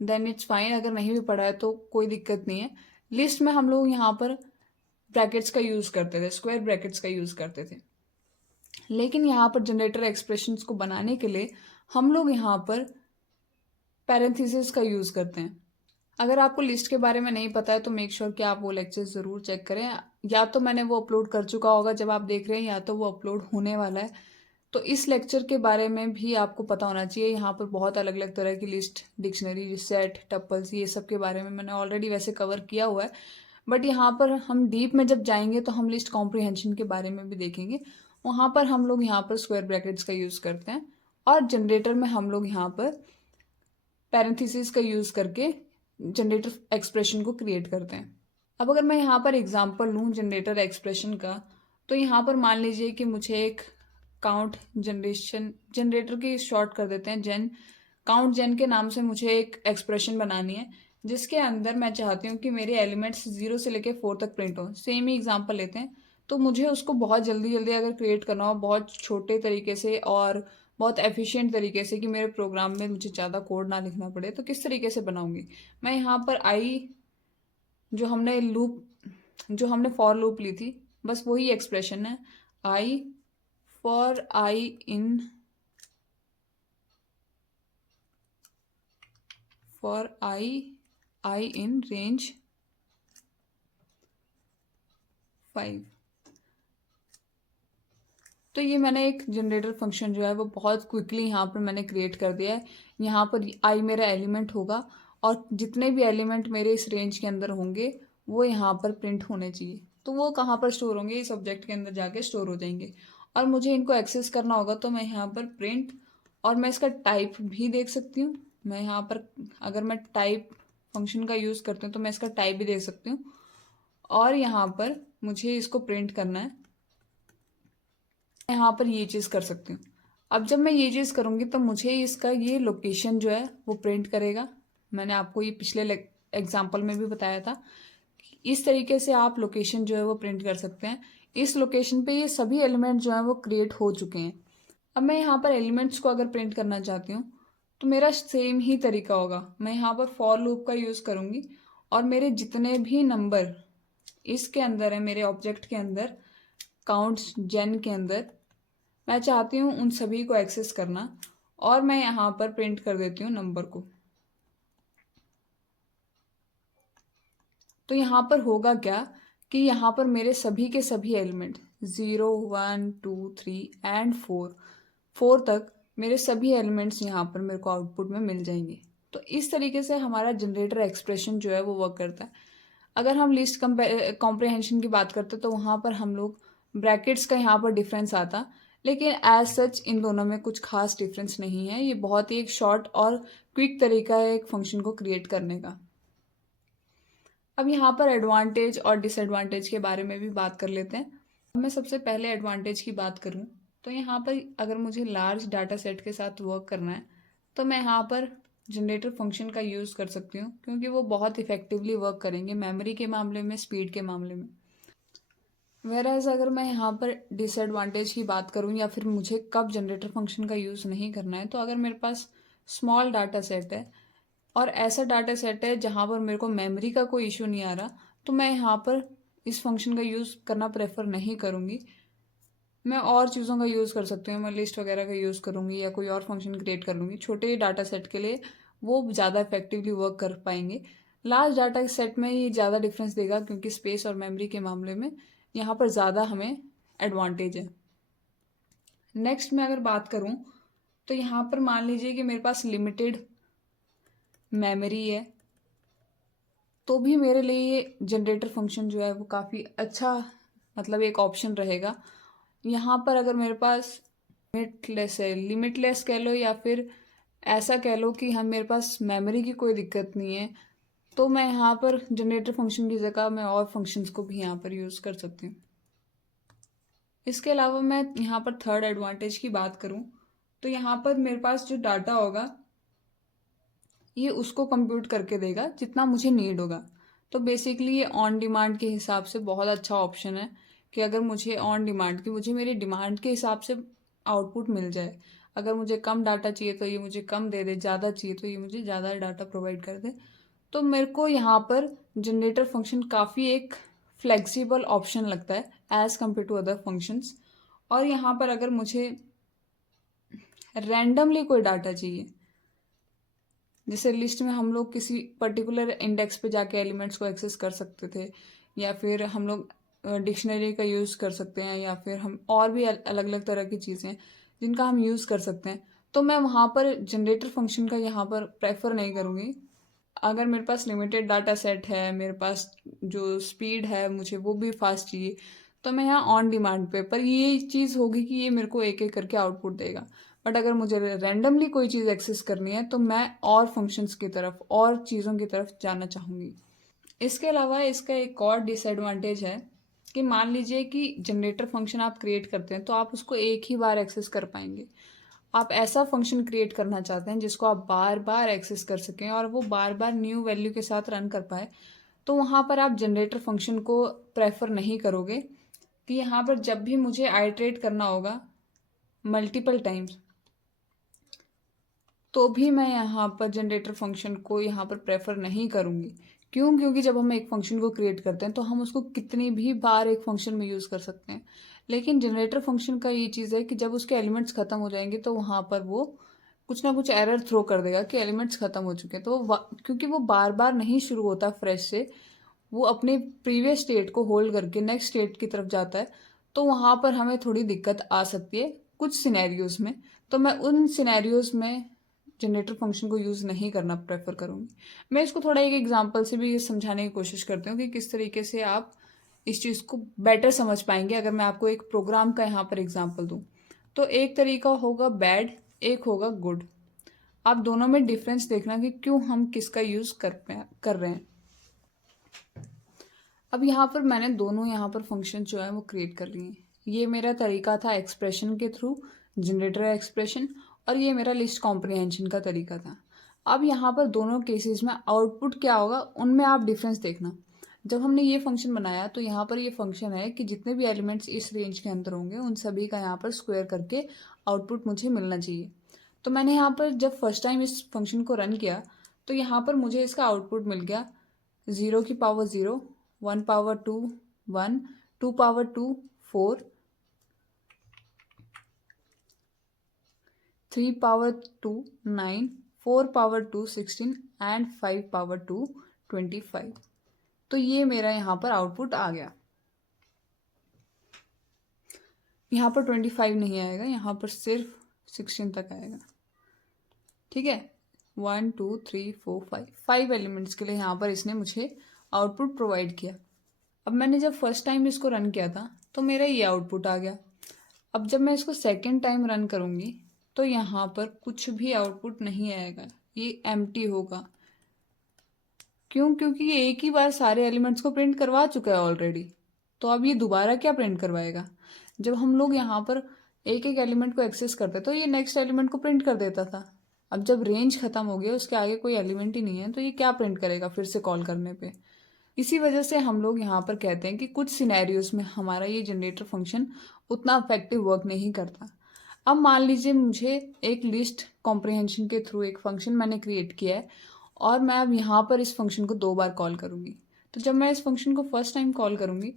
देन इट्स फाइन, अगर नहीं भी पढ़ा है तो कोई दिक्कत नहीं है। लिस्ट में हम लोग यहाँ पर ब्रैकेट्स का यूज़ करते थे, स्क्वायर ब्रैकेट्स का यूज़ करते थे। लेकिन यहाँ पर जनरेटर एक्सप्रेशंस को बनाने के लिए हम लोग यहाँ पर पैरेंथेसिस का यूज़ करते हैं। अगर आपको लिस्ट के बारे में नहीं पता है तो मेक श्योर कि आप वो लेक्चर ज़रूर चेक करें, या तो मैंने वो अपलोड कर चुका होगा जब आप देख रहे हैं, या तो वो अपलोड होने वाला है। तो इस लेक्चर के बारे में भी आपको पता होना चाहिए। यहाँ पर बहुत अलग अलग तरह की लिस्ट, डिक्शनरी, सेट, टपल्स, ये सब के बारे में मैंने ऑलरेडी वैसे कवर किया हुआ है, बट यहाँ पर हम डीप में जब जाएंगे तो हम लिस्ट कॉम्प्रीहेंशन के बारे में भी देखेंगे। वहाँ पर हम लोग यहाँ पर स्क्वायर ब्रैकेट्स का यूज़ करते हैं और जनरेटर में हम लोग यहाँ पर पैरेंथेसिस का यूज़ करके जनरेटर एक्सप्रेशन को क्रिएट करते हैं। अब अगर मैं यहाँ पर एग्जांपल लूँ जनरेटर एक्सप्रेशन का, तो यहाँ पर मान लीजिए कि मुझे एक काउंट जनरेटर की शॉर्ट कर देते हैं जेन, काउंट जेन के नाम से मुझे एक एक्सप्रेशन बनानी है जिसके अंदर मैं चाहती हूँ कि मेरे एलिमेंट्स 0 से लेकर 4 तक प्रिंट हो। सेम ही एग्जांपल लेते हैं, तो मुझे उसको बहुत जल्दी जल्दी अगर क्रिएट करना हो, बहुत छोटे तरीके से और बहुत एफिशिएंट तरीके से, कि मेरे प्रोग्राम में मुझे ज़्यादा कोड ना लिखना पड़े, तो किस तरीके से बनाऊंगी मैं। यहाँ पर आई जो हमने फॉर लूप ली थी, बस वही एक्सप्रेशन है। I for I in range 5। तो ये मैंने एक जनरेटर फंक्शन जो है वो बहुत क्विकली यहाँ पर मैंने क्रिएट कर दिया है। यहाँ पर आई मेरा एलिमेंट होगा और जितने भी एलिमेंट मेरे इस रेंज के अंदर होंगे वो यहाँ पर प्रिंट होने चाहिए। तो वो कहाँ पर स्टोर होंगे, इस ऑब्जेक्ट के अंदर जाके स्टोर हो जाएंगे। और मुझे इनको एक्सेस करना होगा तो मैं यहाँ पर प्रिंट, और मैं इसका टाइप भी देख सकती हूँ। मैं यहाँ पर अगर मैं टाइप फंक्शन का यूज़ करती हूँ तो मैं इसका टाइप भी देख सकती हूँ, और यहाँ पर मुझे इसको प्रिंट करना है, यहाँ पर ये चीज़ कर सकती हूँ। अब जब मैं ये चीज़ करूँगी तो मुझे इसका ये लोकेशन जो है वो प्रिंट करेगा। मैंने आपको ये पिछले एग्जाम्पल में भी बताया था कि इस तरीके से आप लोकेशन जो है वो प्रिंट कर सकते हैं। इस लोकेशन पे ये सभी एलिमेंट जो हैं वो क्रिएट हो चुके हैं। अब मैं यहाँ पर एलिमेंट्स को अगर प्रिंट करना चाहती हूँ तो मेरा सेम ही तरीका होगा। मैं यहाँ पर फॉर लूप का यूज़ करूँगी और मेरे जितने भी नंबर इसके अंदर है, मेरे ऑब्जेक्ट के अंदर, काउंट जेन के अंदर, मैं चाहती हूँ उन सभी को एक्सेस करना, और मैं यहाँ पर प्रिंट कर देती हूँ नंबर को। तो यहाँ पर होगा क्या कि यहाँ पर मेरे सभी के सभी एलिमेंट 0, 1, 2, 3 एंड 4 तक मेरे सभी एलिमेंट्स यहाँ पर मेरे को आउटपुट में मिल जाएंगे। तो इस तरीके से हमारा जनरेटर एक्सप्रेशन जो है वो वर्क करता है। अगर हम लिस्ट कॉम्प्रिहेंशन की बात करते तो वहाँ पर हम लोग ब्रैकेट्स का यहाँ पर डिफरेंस आता, लेकिन एज सच इन दोनों में कुछ खास डिफरेंस नहीं है। ये बहुत ही एक शॉर्ट और क्विक तरीका है एक फंक्शन को क्रिएट करने का। अब यहाँ पर एडवांटेज और डिसएडवांटेज के बारे में भी बात कर लेते हैं। मैं सबसे पहले एडवांटेज की बात करूँ तो यहाँ पर अगर मुझे लार्ज डाटा सेट के साथ वर्क करना है तो मैं यहाँ पर जनरेटर फंक्शन का यूज़ कर सकती हूँ, क्योंकि वो बहुत इफेक्टिवली वर्क करेंगे मेमोरी के मामले में, स्पीड के मामले में। वेराज अगर मैं यहाँ पर डिसएडवांटेज की बात करूँ या फिर मुझे कब जनरेटर फंक्शन का यूज़ नहीं करना है, तो अगर मेरे पास स्मॉल डाटा सेट है और ऐसा डाटा सेट है जहाँ पर मेरे को मेमोरी का कोई इशू नहीं आ रहा, तो मैं यहाँ पर इस फंक्शन का यूज़ करना प्रेफर नहीं करूँगी। मैं और चीज़ों का यूज़ कर सकती हूँ, मैं लिस्ट वगैरह का यूज़ करूँगी या कोई और फंक्शन क्रिएट कर लूँगी। छोटे डाटा सेट के लिए वो ज़्यादा इफेक्टिवली वर्क कर पाएंगे। लार्ज डाटा सेट में ये ज़्यादा डिफरेंस देगा, क्योंकि स्पेस और मेमोरी के मामले में यहाँ पर ज़्यादा हमें एडवांटेज है। नेक्स्ट मैं अगर बात करूँ तो यहाँ पर मान लीजिए कि मेरे पास लिमिटेड मेमोरी है, तो भी मेरे लिए ये जनरेटर फंक्शन जो है वो काफ़ी अच्छा मतलब एक ऑप्शन रहेगा। यहाँ पर अगर मेरे पास लिमिटलेस है, लिमिटलेस कह लो या फिर ऐसा कह लो कि हम मेरे पास मेमोरी की कोई दिक्कत नहीं है, तो मैं यहाँ पर जनरेटर फंक्शन की जगह मैं और फंक्शंस को भी यहाँ पर यूज़ कर सकती हूँ। इसके अलावा मैं यहाँ पर थर्ड एडवांटेज की बात करूँ तो यहाँ पर मेरे पास जो डाटा होगा ये उसको कंप्यूट करके देगा जितना मुझे नीड होगा। तो बेसिकली ये ऑन डिमांड के हिसाब से बहुत अच्छा ऑप्शन है कि अगर मुझे ऑन डिमांड की मुझे मेरी डिमांड के हिसाब से आउटपुट मिल जाए। अगर मुझे कम डाटा चाहिए तो ये मुझे कम दे दे, ज़्यादा चाहिए तो ये मुझे ज़्यादा डाटा प्रोवाइड कर दे। तो मेरे को यहाँ पर जनरेटर फंक्शन काफ़ी एक फ्लेक्सिबल ऑप्शन लगता है as compare to other functions. और यहाँ पर अगर मुझे रैंडमली कोई डाटा चाहिए, जैसे लिस्ट में हम लोग किसी पर्टिकुलर इंडेक्स पे जाके एलिमेंट्स को एक्सेस कर सकते थे, या फिर हम लोग डिक्शनरी का यूज़ कर सकते हैं, या फिर हम और भी अलग अलग तरह की चीज़ें जिनका हम यूज़ कर सकते हैं, तो मैं वहाँ पर जनरेटर फंक्शन का यहाँ पर प्रेफर नहीं करूँगी। अगर मेरे पास लिमिटेड डाटा सेट है, मेरे पास जो स्पीड है मुझे वो भी फास्ट चाहिए, तो मैं यहाँ ऑन डिमांड पे, पर ये चीज़ होगी कि ये मेरे को एक एक करके आउटपुट देगा। बट अगर मुझे रैंडमली कोई चीज़ एक्सेस करनी है तो मैं और फंक्शंस की तरफ और चीज़ों की तरफ जाना चाहूँगी। इसके अलावा इसका एक और डिसएडवांटेज है कि मान लीजिए कि जनरेटर फंक्शन आप क्रिएट करते हैं तो आप उसको एक ही बार एक्सेस कर पाएंगे। आप ऐसा फंक्शन क्रिएट करना चाहते हैं जिसको आप बार बार एक्सेस कर सकें और वो बार बार न्यू वैल्यू के साथ रन कर पाए, तो वहाँ पर आप जनरेटर फंक्शन को प्रेफर नहीं करोगे कि यहाँ पर जब भी मुझे आइटरेट करना होगा मल्टीपल टाइम्स, तो भी मैं यहाँ पर जनरेटर फंक्शन को यहाँ पर प्रेफर नहीं करूँगी। क्यों? क्योंकि जब हम एक फंक्शन को क्रिएट करते हैं तो हम उसको कितनी भी बार एक फंक्शन में यूज़ कर सकते हैं, लेकिन जनरेटर फंक्शन का ये चीज़ है कि जब उसके एलिमेंट्स ख़त्म हो जाएंगे तो वहाँ पर वो कुछ ना कुछ एरर थ्रो कर देगा कि एलिमेंट्स ख़त्म हो चुके हैं। तो क्योंकि वो बार बार नहीं शुरू होता फ्रेश से, वो अपने प्रीवियस स्टेट को होल्ड करके नेक्स्ट स्टेट की तरफ जाता है, तो वहाँ पर हमें थोड़ी दिक्कत आ सकती है कुछ सिनेरियोज में। तो मैं उन सिनेरियोज में जनरेटर फंक्शन को यूज़ नहीं करना प्रेफर करूँगी। मैं इसको थोड़ा एक एग्जांपल से भी समझाने की कोशिश करती हूँ कि किस तरीके से आप इस चीज़ को बेटर समझ पाएंगे। अगर मैं आपको एक प्रोग्राम का यहाँ पर एग्जांपल दूँ तो एक तरीका होगा बैड, एक होगा गुड। आप दोनों में डिफरेंस देखना कि क्यों हम किसका यूज़ कर रहे हैं। अब यहाँ पर मैंने दोनों यहाँ पर फंक्शन जो है वो क्रिएट कर लिए हैं। ये मेरा तरीका था एक्सप्रेशन के थ्रू, जनरेटर एक्सप्रेशन, और ये मेरा लिस्ट कॉम्प्रिहेंशन का तरीका था। अब यहाँ पर दोनों केसेस में आउटपुट क्या होगा उनमें आप डिफरेंस देखना। जब हमने ये फंक्शन बनाया तो यहाँ पर ये फंक्शन है कि जितने भी एलिमेंट्स इस रेंज के अंदर होंगे उन सभी का यहाँ पर स्क्वायर करके आउटपुट मुझे मिलना चाहिए। तो मैंने यहाँ पर जब फर्स्ट टाइम इस फंक्शन को रन किया तो यहाँ पर मुझे इसका आउटपुट मिल गया 0 की power 0, 1 power 2 1, 2 power 2 4, 3 power 2 9, 4 power 2 16 and 5 power 2 25। तो ये मेरा यहाँ पर आउटपुट आ गया। यहाँ पर 25 नहीं आएगा, यहाँ पर सिर्फ 16 तक आएगा। ठीक है, 1 2 3 4 5 5 एलिमेंट्स के लिए यहाँ पर इसने मुझे आउटपुट प्रोवाइड किया। अब मैंने जब फर्स्ट टाइम इसको रन किया था तो मेरा ये आउटपुट आ गया। अब जब मैं इसको सेकेंड टाइम रन करूँगी तो यहाँ पर कुछ भी आउटपुट नहीं आएगा, ये एम्प्टी होगा। क्यों? क्योंकि ये एक ही बार सारे एलिमेंट्स को प्रिंट करवा चुका है ऑलरेडी, तो अब ये दोबारा क्या प्रिंट करवाएगा? जब हम लोग यहाँ पर एक एक एलिमेंट को एक्सेस करते तो ये नेक्स्ट एलिमेंट को प्रिंट कर देता था। अब जब रेंज खत्म हो गया, उसके आगे कोई एलिमेंट ही नहीं है, तो ये क्या प्रिंट करेगा फिर से कॉल करने पे? इसी वजह से हम लोग यहाँ पर कहते हैं कि कुछ सिनेरियोज में हमारा ये जनरेटर फंक्शन उतना इफेक्टिव वर्क नहीं करता। अब मान लीजिए मुझे एक लिस्ट कॉम्प्रिहेंशन के थ्रू एक फंक्शन मैंने क्रिएट किया है और मैं अब यहाँ पर इस फंक्शन को 2 बार कॉल करूँगी। तो जब मैं इस फंक्शन को फर्स्ट टाइम कॉल करूँगी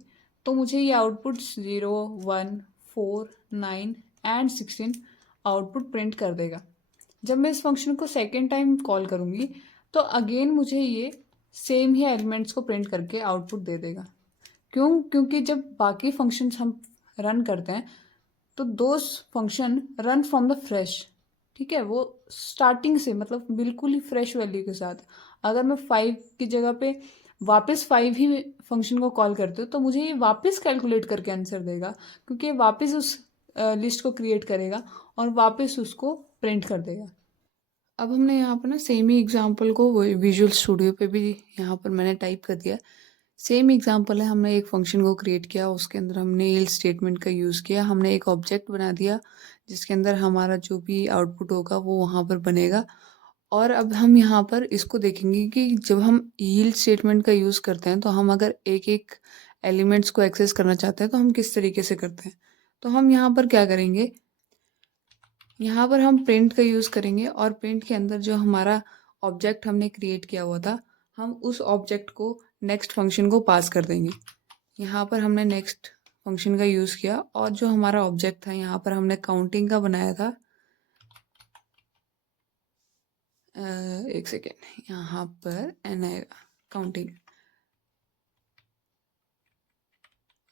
तो मुझे ये आउटपुट 0 1 4 9 एंड 16 आउटपुट प्रिंट कर देगा। जब मैं इस फंक्शन को सेकेंड टाइम कॉल करूँगी तो अगेन मुझे ये सेम ही एलिमेंट्स को प्रिंट करके आउटपुट दे देगा, क्योंकि जब बाकी फंक्शंस हम रन करते हैं तो those function run from the fresh, ठीक है, वो स्टार्टिंग से मतलब बिल्कुल ही फ्रेश वैल्यू के साथ। अगर मैं 5 की जगह पे वापस 5 ही फंक्शन को कॉल करती हूँ तो मुझे ये वापस कैलकुलेट करके आंसर देगा, क्योंकि ये वापस उस लिस्ट को क्रिएट करेगा और वापस उसको प्रिंट कर देगा। अब हमने यहाँ पर ना सेम ही एग्जांपल को विजुअल स्टूडियो पे भी यहाँ पर मैंने टाइप कर दिया। सेम एग्जांपल है, हमने एक फंक्शन को क्रिएट किया, उसके अंदर हमने यील्ड स्टेटमेंट का यूज़ किया, हमने एक ऑब्जेक्ट बना दिया जिसके अंदर हमारा जो भी आउटपुट होगा वो वहाँ पर बनेगा। और अब हम यहाँ पर इसको देखेंगे कि जब हम यील्ड स्टेटमेंट का यूज़ करते हैं तो हम अगर एक एक एलिमेंट्स को एक्सेस करना चाहते हैं तो हम किस तरीके से करते हैं। तो हम यहाँ पर क्या करेंगे, यहाँ पर हम प्रिंट का यूज़ करेंगे और प्रिंट के अंदर जो हमारा ऑब्जेक्ट हमने क्रिएट किया हुआ था हम उस ऑब्जेक्ट को नेक्स्ट फंक्शन को पास कर देंगे। यहाँ पर हमने नेक्स्ट फंक्शन का यूज़ किया और जो हमारा ऑब्जेक्ट था यहाँ पर हमने काउंटिंग का बनाया था। एक सेकेंड, यहाँ पर एन आएगा काउंटिंग,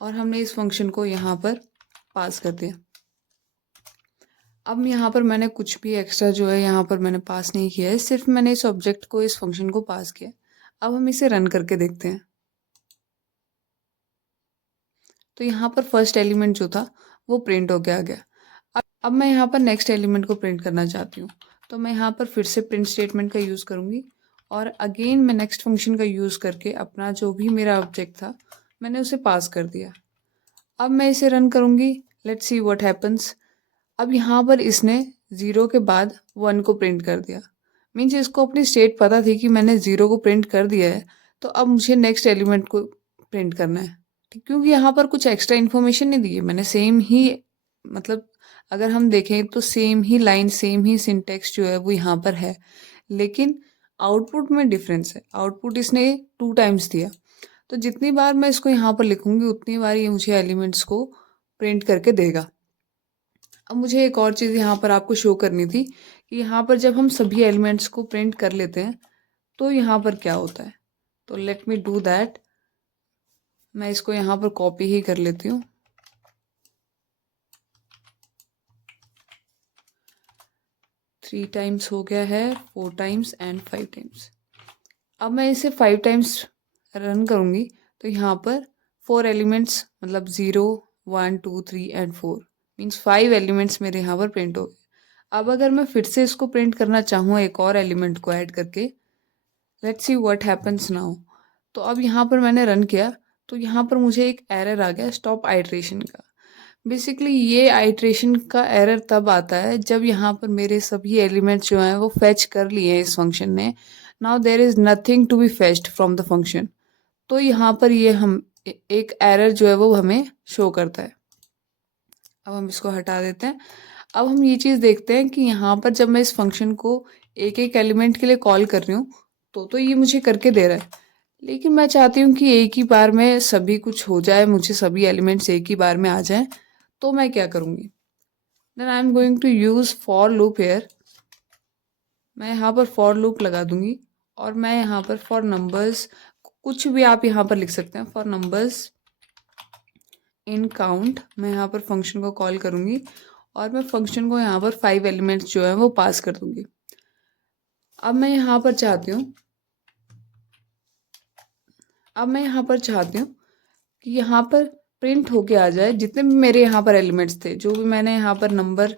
और हमने इस फंक्शन को यहाँ पर पास कर दिया। अब यहाँ पर मैंने कुछ भी एक्स्ट्रा जो है यहाँ पर मैंने पास नहीं किया है, सिर्फ मैंने इस ऑब्जेक्ट को इस फंक्शन को पास किया। अब हम इसे रन करके देखते हैं। तो यहाँ पर फर्स्ट एलिमेंट जो था वो प्रिंट होके आ गया। अब मैं यहाँ पर नेक्स्ट एलिमेंट को प्रिंट करना चाहती हूँ, तो मैं यहाँ पर फिर से प्रिंट स्टेटमेंट का यूज़ करूँगी और अगेन मैं नेक्स्ट फंक्शन का यूज़ करके अपना जो भी मेरा ऑब्जेक्ट था मैंने उसे पास कर दिया। अब मैं इसे रन करूँगी, लेट्स सी व्हाट हैपन्स। अब यहाँ पर इसने 0 के बाद 1 को प्रिंट कर दिया, मीन्स इसको अपनी स्टेट पता थी कि मैंने 0 को प्रिंट कर दिया है, तो अब मुझे नेक्स्ट एलिमेंट को प्रिंट करना है, ठीक, क्योंकि यहाँ पर कुछ एक्स्ट्रा इन्फॉर्मेशन नहीं दी है मैंने। सेम ही मतलब अगर हम देखें तो सेम ही लाइन सेम ही सिंटेक्स जो है वो यहाँ पर है, लेकिन आउटपुट में डिफरेंस है। आउटपुट इसने 2 टाइम्स दिया, तो जितनी बार मैं इसको यहाँ पर लिखूँगी उतनी बार ये मुझे एलिमेंट्स को प्रिंट करके देगा। अब मुझे एक और चीज़ यहाँ पर आपको शो करनी थी कि यहाँ पर जब हम सभी एलिमेंट्स को प्रिंट कर लेते हैं तो यहाँ पर क्या होता है। तो लेट मी डू दैट। मैं इसको यहाँ पर कॉपी ही कर लेती हूँ। थ्री टाइम्स हो गया है, 4 टाइम्स एंड 5 टाइम्स। अब मैं इसे 5 टाइम्स रन करूँगी तो यहाँ पर 4 एलिमेंट्स मतलब 0 1 2 3 एंड 4 मीन्स 5 एलिमेंट्स मेरे यहाँ पर प्रिंट हो गए। अब अगर मैं फिर से इसको प्रिंट करना चाहूँ एक और एलिमेंट को ऐड करके, let's see what happens now. तो अब यहाँ पर मैंने रन किया तो यहाँ पर मुझे एक एरर आ गया स्टॉप आइट्रेशन का। बेसिकली ये आइट्रेशन का एरर तब आता है जब यहाँ पर मेरे सभी एलिमेंट्स जो हैं वो फेच कर लिए हैं इस फंक्शन ने। Now there is nothing to be fetched from the function. तो यहाँ पर ये हम एक एरर जो है वो हमें शो करता है। अब हम इसको हटा देते हैं। अब हम ये चीज़ देखते हैं कि यहाँ पर जब मैं इस फंक्शन को एक एक एलिमेंट के लिए कॉल कर रही हूँ तो ये मुझे करके दे रहा है, लेकिन मैं चाहती हूँ कि एक ही बार में सभी कुछ हो जाए, मुझे सभी एलिमेंट्स एक ही बार में आ जाएं। तो मैं क्या करूँगी, then I am going to use for loop here. मैं यहाँ पर फॉर लूप लगा दूंगी और मैं यहाँ पर फॉर नंबर्स, कुछ भी आप यहाँ पर लिख सकते हैं, फॉर नंबर्स इन काउंट, मैं यहाँ पर फंक्शन को कॉल करूँगी और मैं फंक्शन को यहाँ पर 5 एलिमेंट्स जो है वो पास कर दूंगी। अब मैं यहाँ पर चाहती हूँ कि यहाँ पर प्रिंट होके आ जाए जितने भी मेरे यहाँ पर एलिमेंट्स थे, जो भी मैंने यहाँ पर नंबर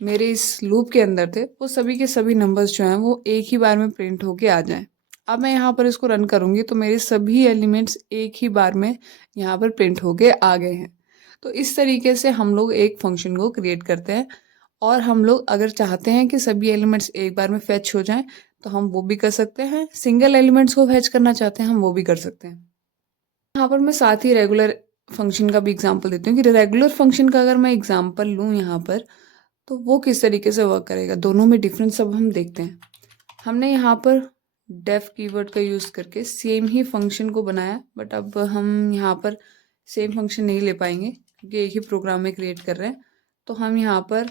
मेरे इस लूप के अंदर थे, वो सभी के सभी नंबर्स जो हैं वो एक ही बार में प्रिंट होके आ जाएं। अब मैं यहाँ पर इसको रन करूँगी तो मेरे सभी एलिमेंट्स एक ही बार में यहाँ पर प्रिंट होके आ गए हैं। तो इस तरीके से हम लोग एक फंक्शन को क्रिएट करते हैं और हम लोग अगर चाहते हैं कि सभी एलिमेंट्स एक बार में फैच हो जाएं तो हम वो भी कर सकते हैं। सिंगल एलिमेंट्स को फैच करना चाहते हैं हम वो भी कर सकते हैं। यहाँ पर मैं साथ ही रेगुलर फंक्शन का भी एग्जाम्पल देती हूँ कि रेगुलर फंक्शन का अगर मैं एग्जाम्पल लूँ यहाँ पर तो वो किस तरीके से वर्क करेगा। दोनों में डिफरेंस अब हम देखते हैं। हमने यहाँ पर डेफ कीवर्ड का यूज़ करके सेम ही फंक्शन को बनाया, बट अब हम यहाँ पर सेम फंक्शन नहीं ले पाएंगे क्योंकि एक ही प्रोग्राम में क्रिएट कर रहे हैं। तो हम यहाँ पर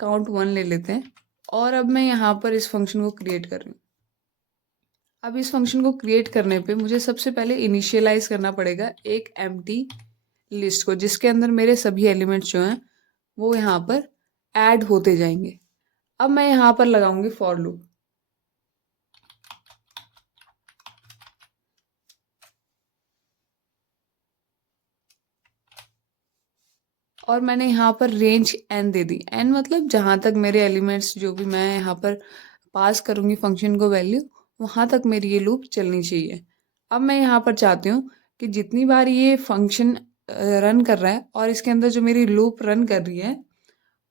काउंट 1 ले लेते हैं और अब मैं यहाँ पर इस फंक्शन को क्रिएट कर रही हूँ। अब इस फंक्शन को क्रिएट करने पे मुझे सबसे पहले इनिशियलाइज करना पड़ेगा एक एम्प्टी लिस्ट को, जिसके अंदर मेरे सभी एलिमेंट्स जो हैं वो यहाँ पर ऐड होते जाएंगे। अब मैं यहाँ पर लगाऊंगी फॉर लूप। और मैंने यहाँ पर रेंज एन दे दी। एन मतलब जहाँ तक मेरे एलिमेंट्स जो भी मैं यहाँ पर पास करूँगी फंक्शन को वैल्यू, वहाँ तक मेरी ये लूप चलनी चाहिए। अब मैं यहाँ पर चाहती हूँ कि जितनी बार ये फंक्शन रन कर रहा है और इसके अंदर जो मेरी लूप रन कर रही है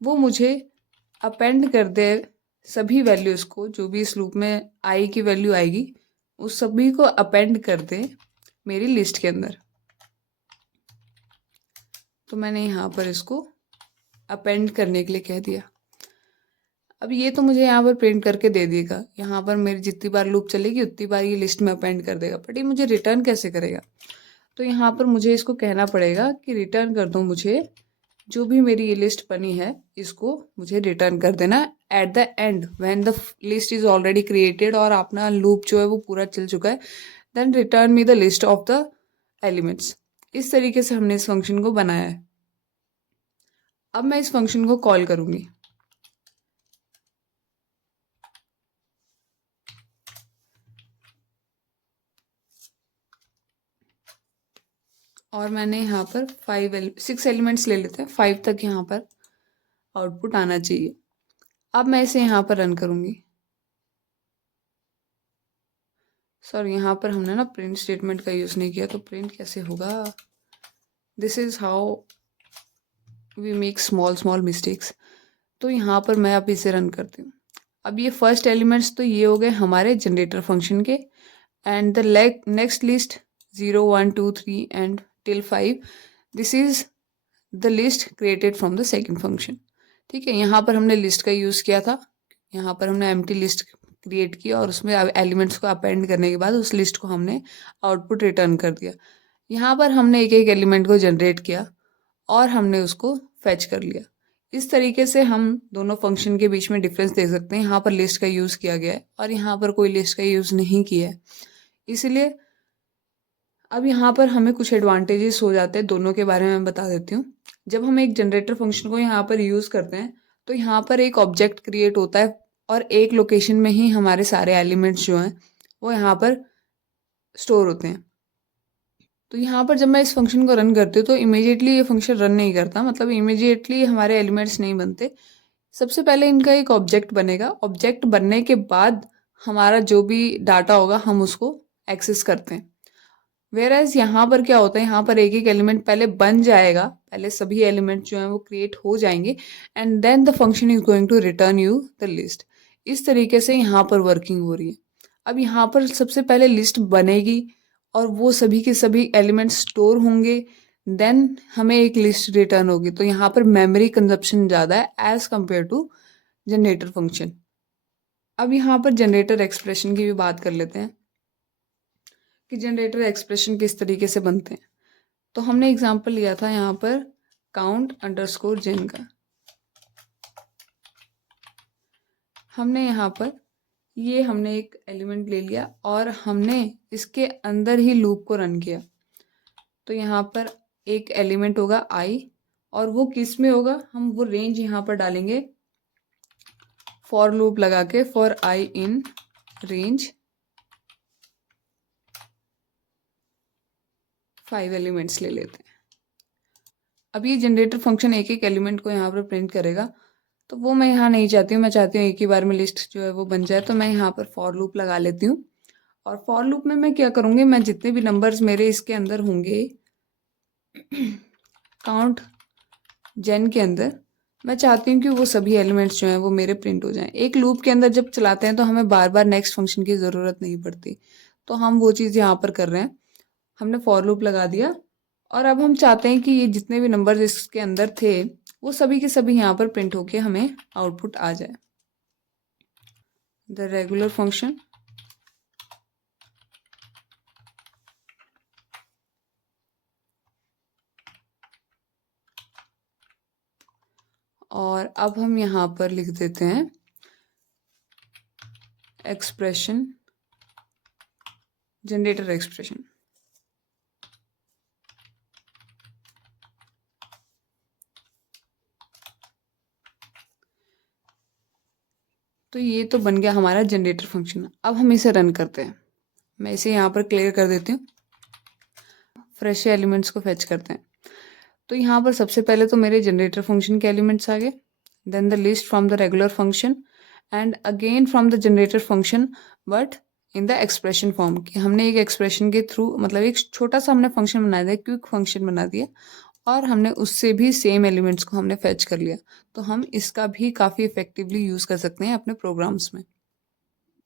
वो मुझे अपेंड कर दे सभी वैल्यूज़ को, जो भी इस लूप में आई की वैल्यू आएगी उस सभी को अपेंड कर दे मेरी लिस्ट के अंदर। तो मैंने यहाँ पर इसको अपेंड करने के लिए कह दिया। अब ये तो मुझे यहाँ पर प्रिंट करके दे देगा, यहाँ पर मेरी जितनी बार लूप चलेगी उतनी बार ये लिस्ट में अपेंड कर देगा, बट ये मुझे रिटर्न कैसे करेगा? तो यहाँ पर मुझे इसको कहना पड़ेगा कि रिटर्न कर दो मुझे जो भी मेरी ये लिस्ट बनी है, इसको मुझे रिटर्न कर देना at the end when the list is already created और अपना लूप जो है वो पूरा चल चुका है। Then return me the list of the elements. इस तरीके से हमने इस फंक्शन को बनाया है। अब मैं इस फंक्शन को कॉल करूंगी। और मैंने यहाँ पर 6 एलिमेंट्स ले लेते हैं, 5 तक यहाँ पर आउटपुट आना चाहिए। अब मैं इसे यहाँ पर रन करूंगी। सॉरी, यहाँ पर हमने ना प्रिंट स्टेटमेंट का यूज़ नहीं किया, तो प्रिंट कैसे होगा? This is how we make small mistakes. तो यहाँ पर मैं अब इसे रन करती हूँ। अब ये फर्स्ट एलिमेंट्स तो ये हो गए हमारे जनरेटर फंक्शन के, and the next list 0 1 2 3 and till 5, this is the list created from the second function. ठीक है, यहाँ पर हमने लिस्ट का यूज़ किया था। यहाँ पर हमने एम्प्टी लिस्ट क्रिएट किया और उसमें एलिमेंट्स को अपेंड करने के बाद उस लिस्ट को हमने आउटपुट रिटर्न कर दिया। यहाँ पर हमने एक एक एलिमेंट को जनरेट किया और हमने उसको फैच कर लिया। इस तरीके से हम दोनों फंक्शन के बीच में डिफरेंस देख सकते हैं। यहाँ पर लिस्ट का यूज़ किया गया है और यहाँ पर कोई लिस्ट का यूज़ नहीं किया है। इसलिए अब यहाँ पर हमें कुछ एडवांटेजेस हो जाते हैं, दोनों के बारे में मैं बता देती हूँ। जब हम एक जनरेटर फंक्शन को यहाँ पर यूज़ करते हैं तो यहाँ पर एक ऑब्जेक्ट क्रिएट होता है और एक लोकेशन में ही हमारे सारे एलिमेंट्स जो हैं वो यहाँ पर स्टोर होते हैं। तो यहाँ पर जब मैं इस फंक्शन को रन करती हूँ तो इमीडिएटली ये फंक्शन रन नहीं करता, मतलब इमीडिएटली हमारे एलिमेंट्स नहीं बनते। सबसे पहले इनका एक ऑब्जेक्ट बनेगा। ऑब्जेक्ट बनने के बाद हमारा जो भी डाटा होगा हम उसको एक्सेस करते हैं। वेयर एज यहाँ पर क्या होता है, यहाँ पर एक एक एलिमेंट पहले बन जाएगा, पहले सभी एलिमेंट जो हैं वो क्रिएट हो जाएंगे and then the function is going to return you the list. इस तरीके से यहाँ पर वर्किंग हो रही है। अब यहाँ पर सबसे पहले लिस्ट बनेगी और वो सभी के सभी एलिमेंट स्टोर होंगे, देन हमें एक लिस्ट रिटर्न होगी। तो यहाँ पर मेमोरी कंजप्शन ज़्यादा है as compare to generator function. अब यहाँ पर जनरेटर एक्सप्रेशन की भी बात कर लेते हैं कि जनरेटर एक्सप्रेशन किस तरीके से बनते हैं। तो हमने एग्जांपल लिया था यहाँ पर count_gen का। हमने यहाँ पर हमने एक एलिमेंट ले लिया और हमने इसके अंदर ही लूप को रन किया। तो यहाँ पर एक एलिमेंट होगा i और वो किस में होगा, हम वो रेंज यहाँ पर डालेंगे फॉर लूप लगा के, for i in range 5 elements ले लेते हैं। अब ये जनरेटर फंक्शन एक एक एलिमेंट को यहाँ पर प्रिंट करेगा, तो वो मैं यहाँ नहीं चाहती हूँ। मैं चाहती हूँ एक ही बार में लिस्ट जो है वो बन जाए। तो मैं यहाँ पर फॉर लूप लगा लेती हूँ और फॉर लूप में मैं क्या करूँगी, मैं जितने भी नंबर्स मेरे इसके अंदर होंगे काउंट जेन के अंदर, मैं चाहती हूँ कि वो सभी एलिमेंट्स जो हैं वो मेरे प्रिंट हो जाएं। एक लूप के अंदर जब चलाते हैं तो हमें बार बार नेक्स्ट फंक्शन की ज़रूरत नहीं पड़ती, तो हम वो चीज़ यहाँ पर कर रहे हैं। हमने फॉर लूप लगा दिया और अब हम चाहते हैं कि ये जितने भी नंबर्स इसके अंदर थे वो सभी के सभी यहाँ पर प्रिंट होके हमें आउटपुट आ जाए। द रेगुलर फंक्शन और अब हम यहाँ पर लिख देते हैं एक्सप्रेशन जनरेटर एक्सप्रेशन। तो ये तो बन गया हमारा जनरेटर फंक्शन। अब हम इसे रन करते हैं। मैं इसे यहाँ पर क्लियर कर देती हूँ। फ्रेश एलिमेंट्स को फेच करते हैं। तो यहाँ पर सबसे पहले तो मेरे जनरेटर फंक्शन के एलिमेंट्स आ गए, then the list from the regular function and again from the generator function but in the expression form. कि हमने एक एक्सप्रेशन के थ्रू, मतलब एक छोटा सा हमने फंक्शन बना दिया, क्विक फंक्शन बना दिया, और हमने उससे भी सेम एलिमेंट्स को हमने फेच कर लिया। तो हम इसका भी काफ़ी इफेक्टिवली यूज़ कर सकते हैं अपने प्रोग्राम्स में।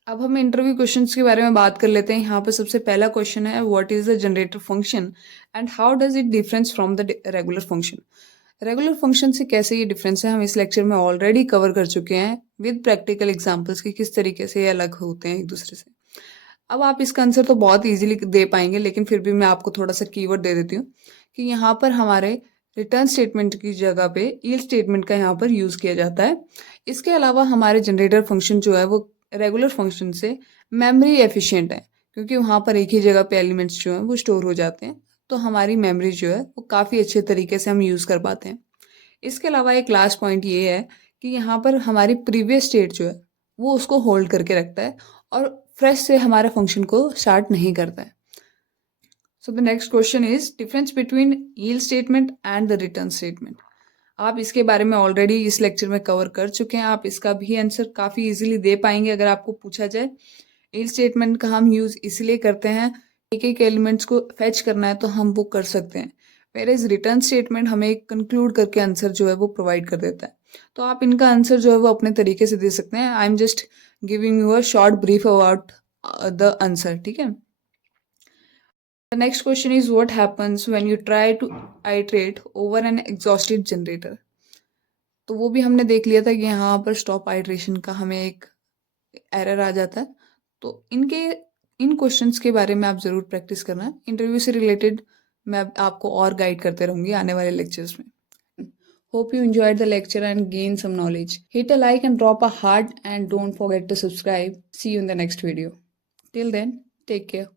अब हम इंटरव्यू क्वेश्चंस के बारे में बात कर लेते हैं। यहाँ पर सबसे पहला क्वेश्चन है, what is the generator function and how does it difference from the regular function. Regular function से कैसे ये डिफरेंस है, हम इस लेक्चर में ऑलरेडी कवर कर चुके हैं विद प्रैक्टिकल एग्जांपल्स कि किस तरीके से ये अलग होते हैं एक दूसरे से। अब आप इसका आंसर तो बहुत इजीली दे पाएंगे, लेकिन फिर भी मैं आपको थोड़ा सा कीवर्ड दे देती हूँ कि यहाँ पर हमारे रिटर्न स्टेटमेंट की जगह पे ईल्ड स्टेटमेंट का यहाँ पर यूज़ किया जाता है। इसके अलावा हमारे जनरेटर फंक्शन जो है वो रेगुलर फंक्शन से मेमोरी एफिशिएंट है, क्योंकि वहाँ पर एक ही जगह पे एलिमेंट्स जो हैं वो स्टोर हो जाते हैं। तो हमारी मेमोरी जो है वो काफ़ी अच्छे तरीके से हम यूज़ कर पाते हैं। इसके अलावा एक लास्ट पॉइंट ये है कि यहाँ पर हमारी प्रीवियस स्टेट जो है वो उसको होल्ड करके रखता है और फ्रेश से हमारे फंक्शन को स्टार्ट नहीं करता है। So the next question is difference between yield statement and the return statement. आप इसके बारे में ऑलरेडी इस लेक्चर में कवर कर चुके हैं। आप इसका भी आंसर काफ़ी इजीली दे पाएंगे अगर आपको पूछा जाए। यील्ड स्टेटमेंट का हम यूज़ इसलिए करते हैं, एक एक एलिमेंट्स को फेच करना है तो हम वो कर सकते हैं, वेयरएज रिटर्न स्टेटमेंट हमें एक कंक्लूड करके आंसर जो है वो प्रोवाइड कर देता है। तो आप इनका आंसर जो है वो अपने तरीके से दे सकते हैं। I am just giving you a short brief about the answer, ठीक है। The next question is what happens when you try to iterate over an exhausted generator। तो वो भी हमने देख लिया था कि यहाँ पर स्टॉप आइट्रेशन का हमें एक एरर आ जाता है। तो इन क्वेश्चंस के बारे में आप ज़रूर प्रैक्टिस करना। इंटरव्यू से रिलेटेड मैं आपको और गाइड करते रहूँगी आने वाले लेक्चर्स में। Hope you enjoyed the lecture and gained some knowledge. Hit a like and drop a heart and don't forget to subscribe. See you in the next video. Till then, take care.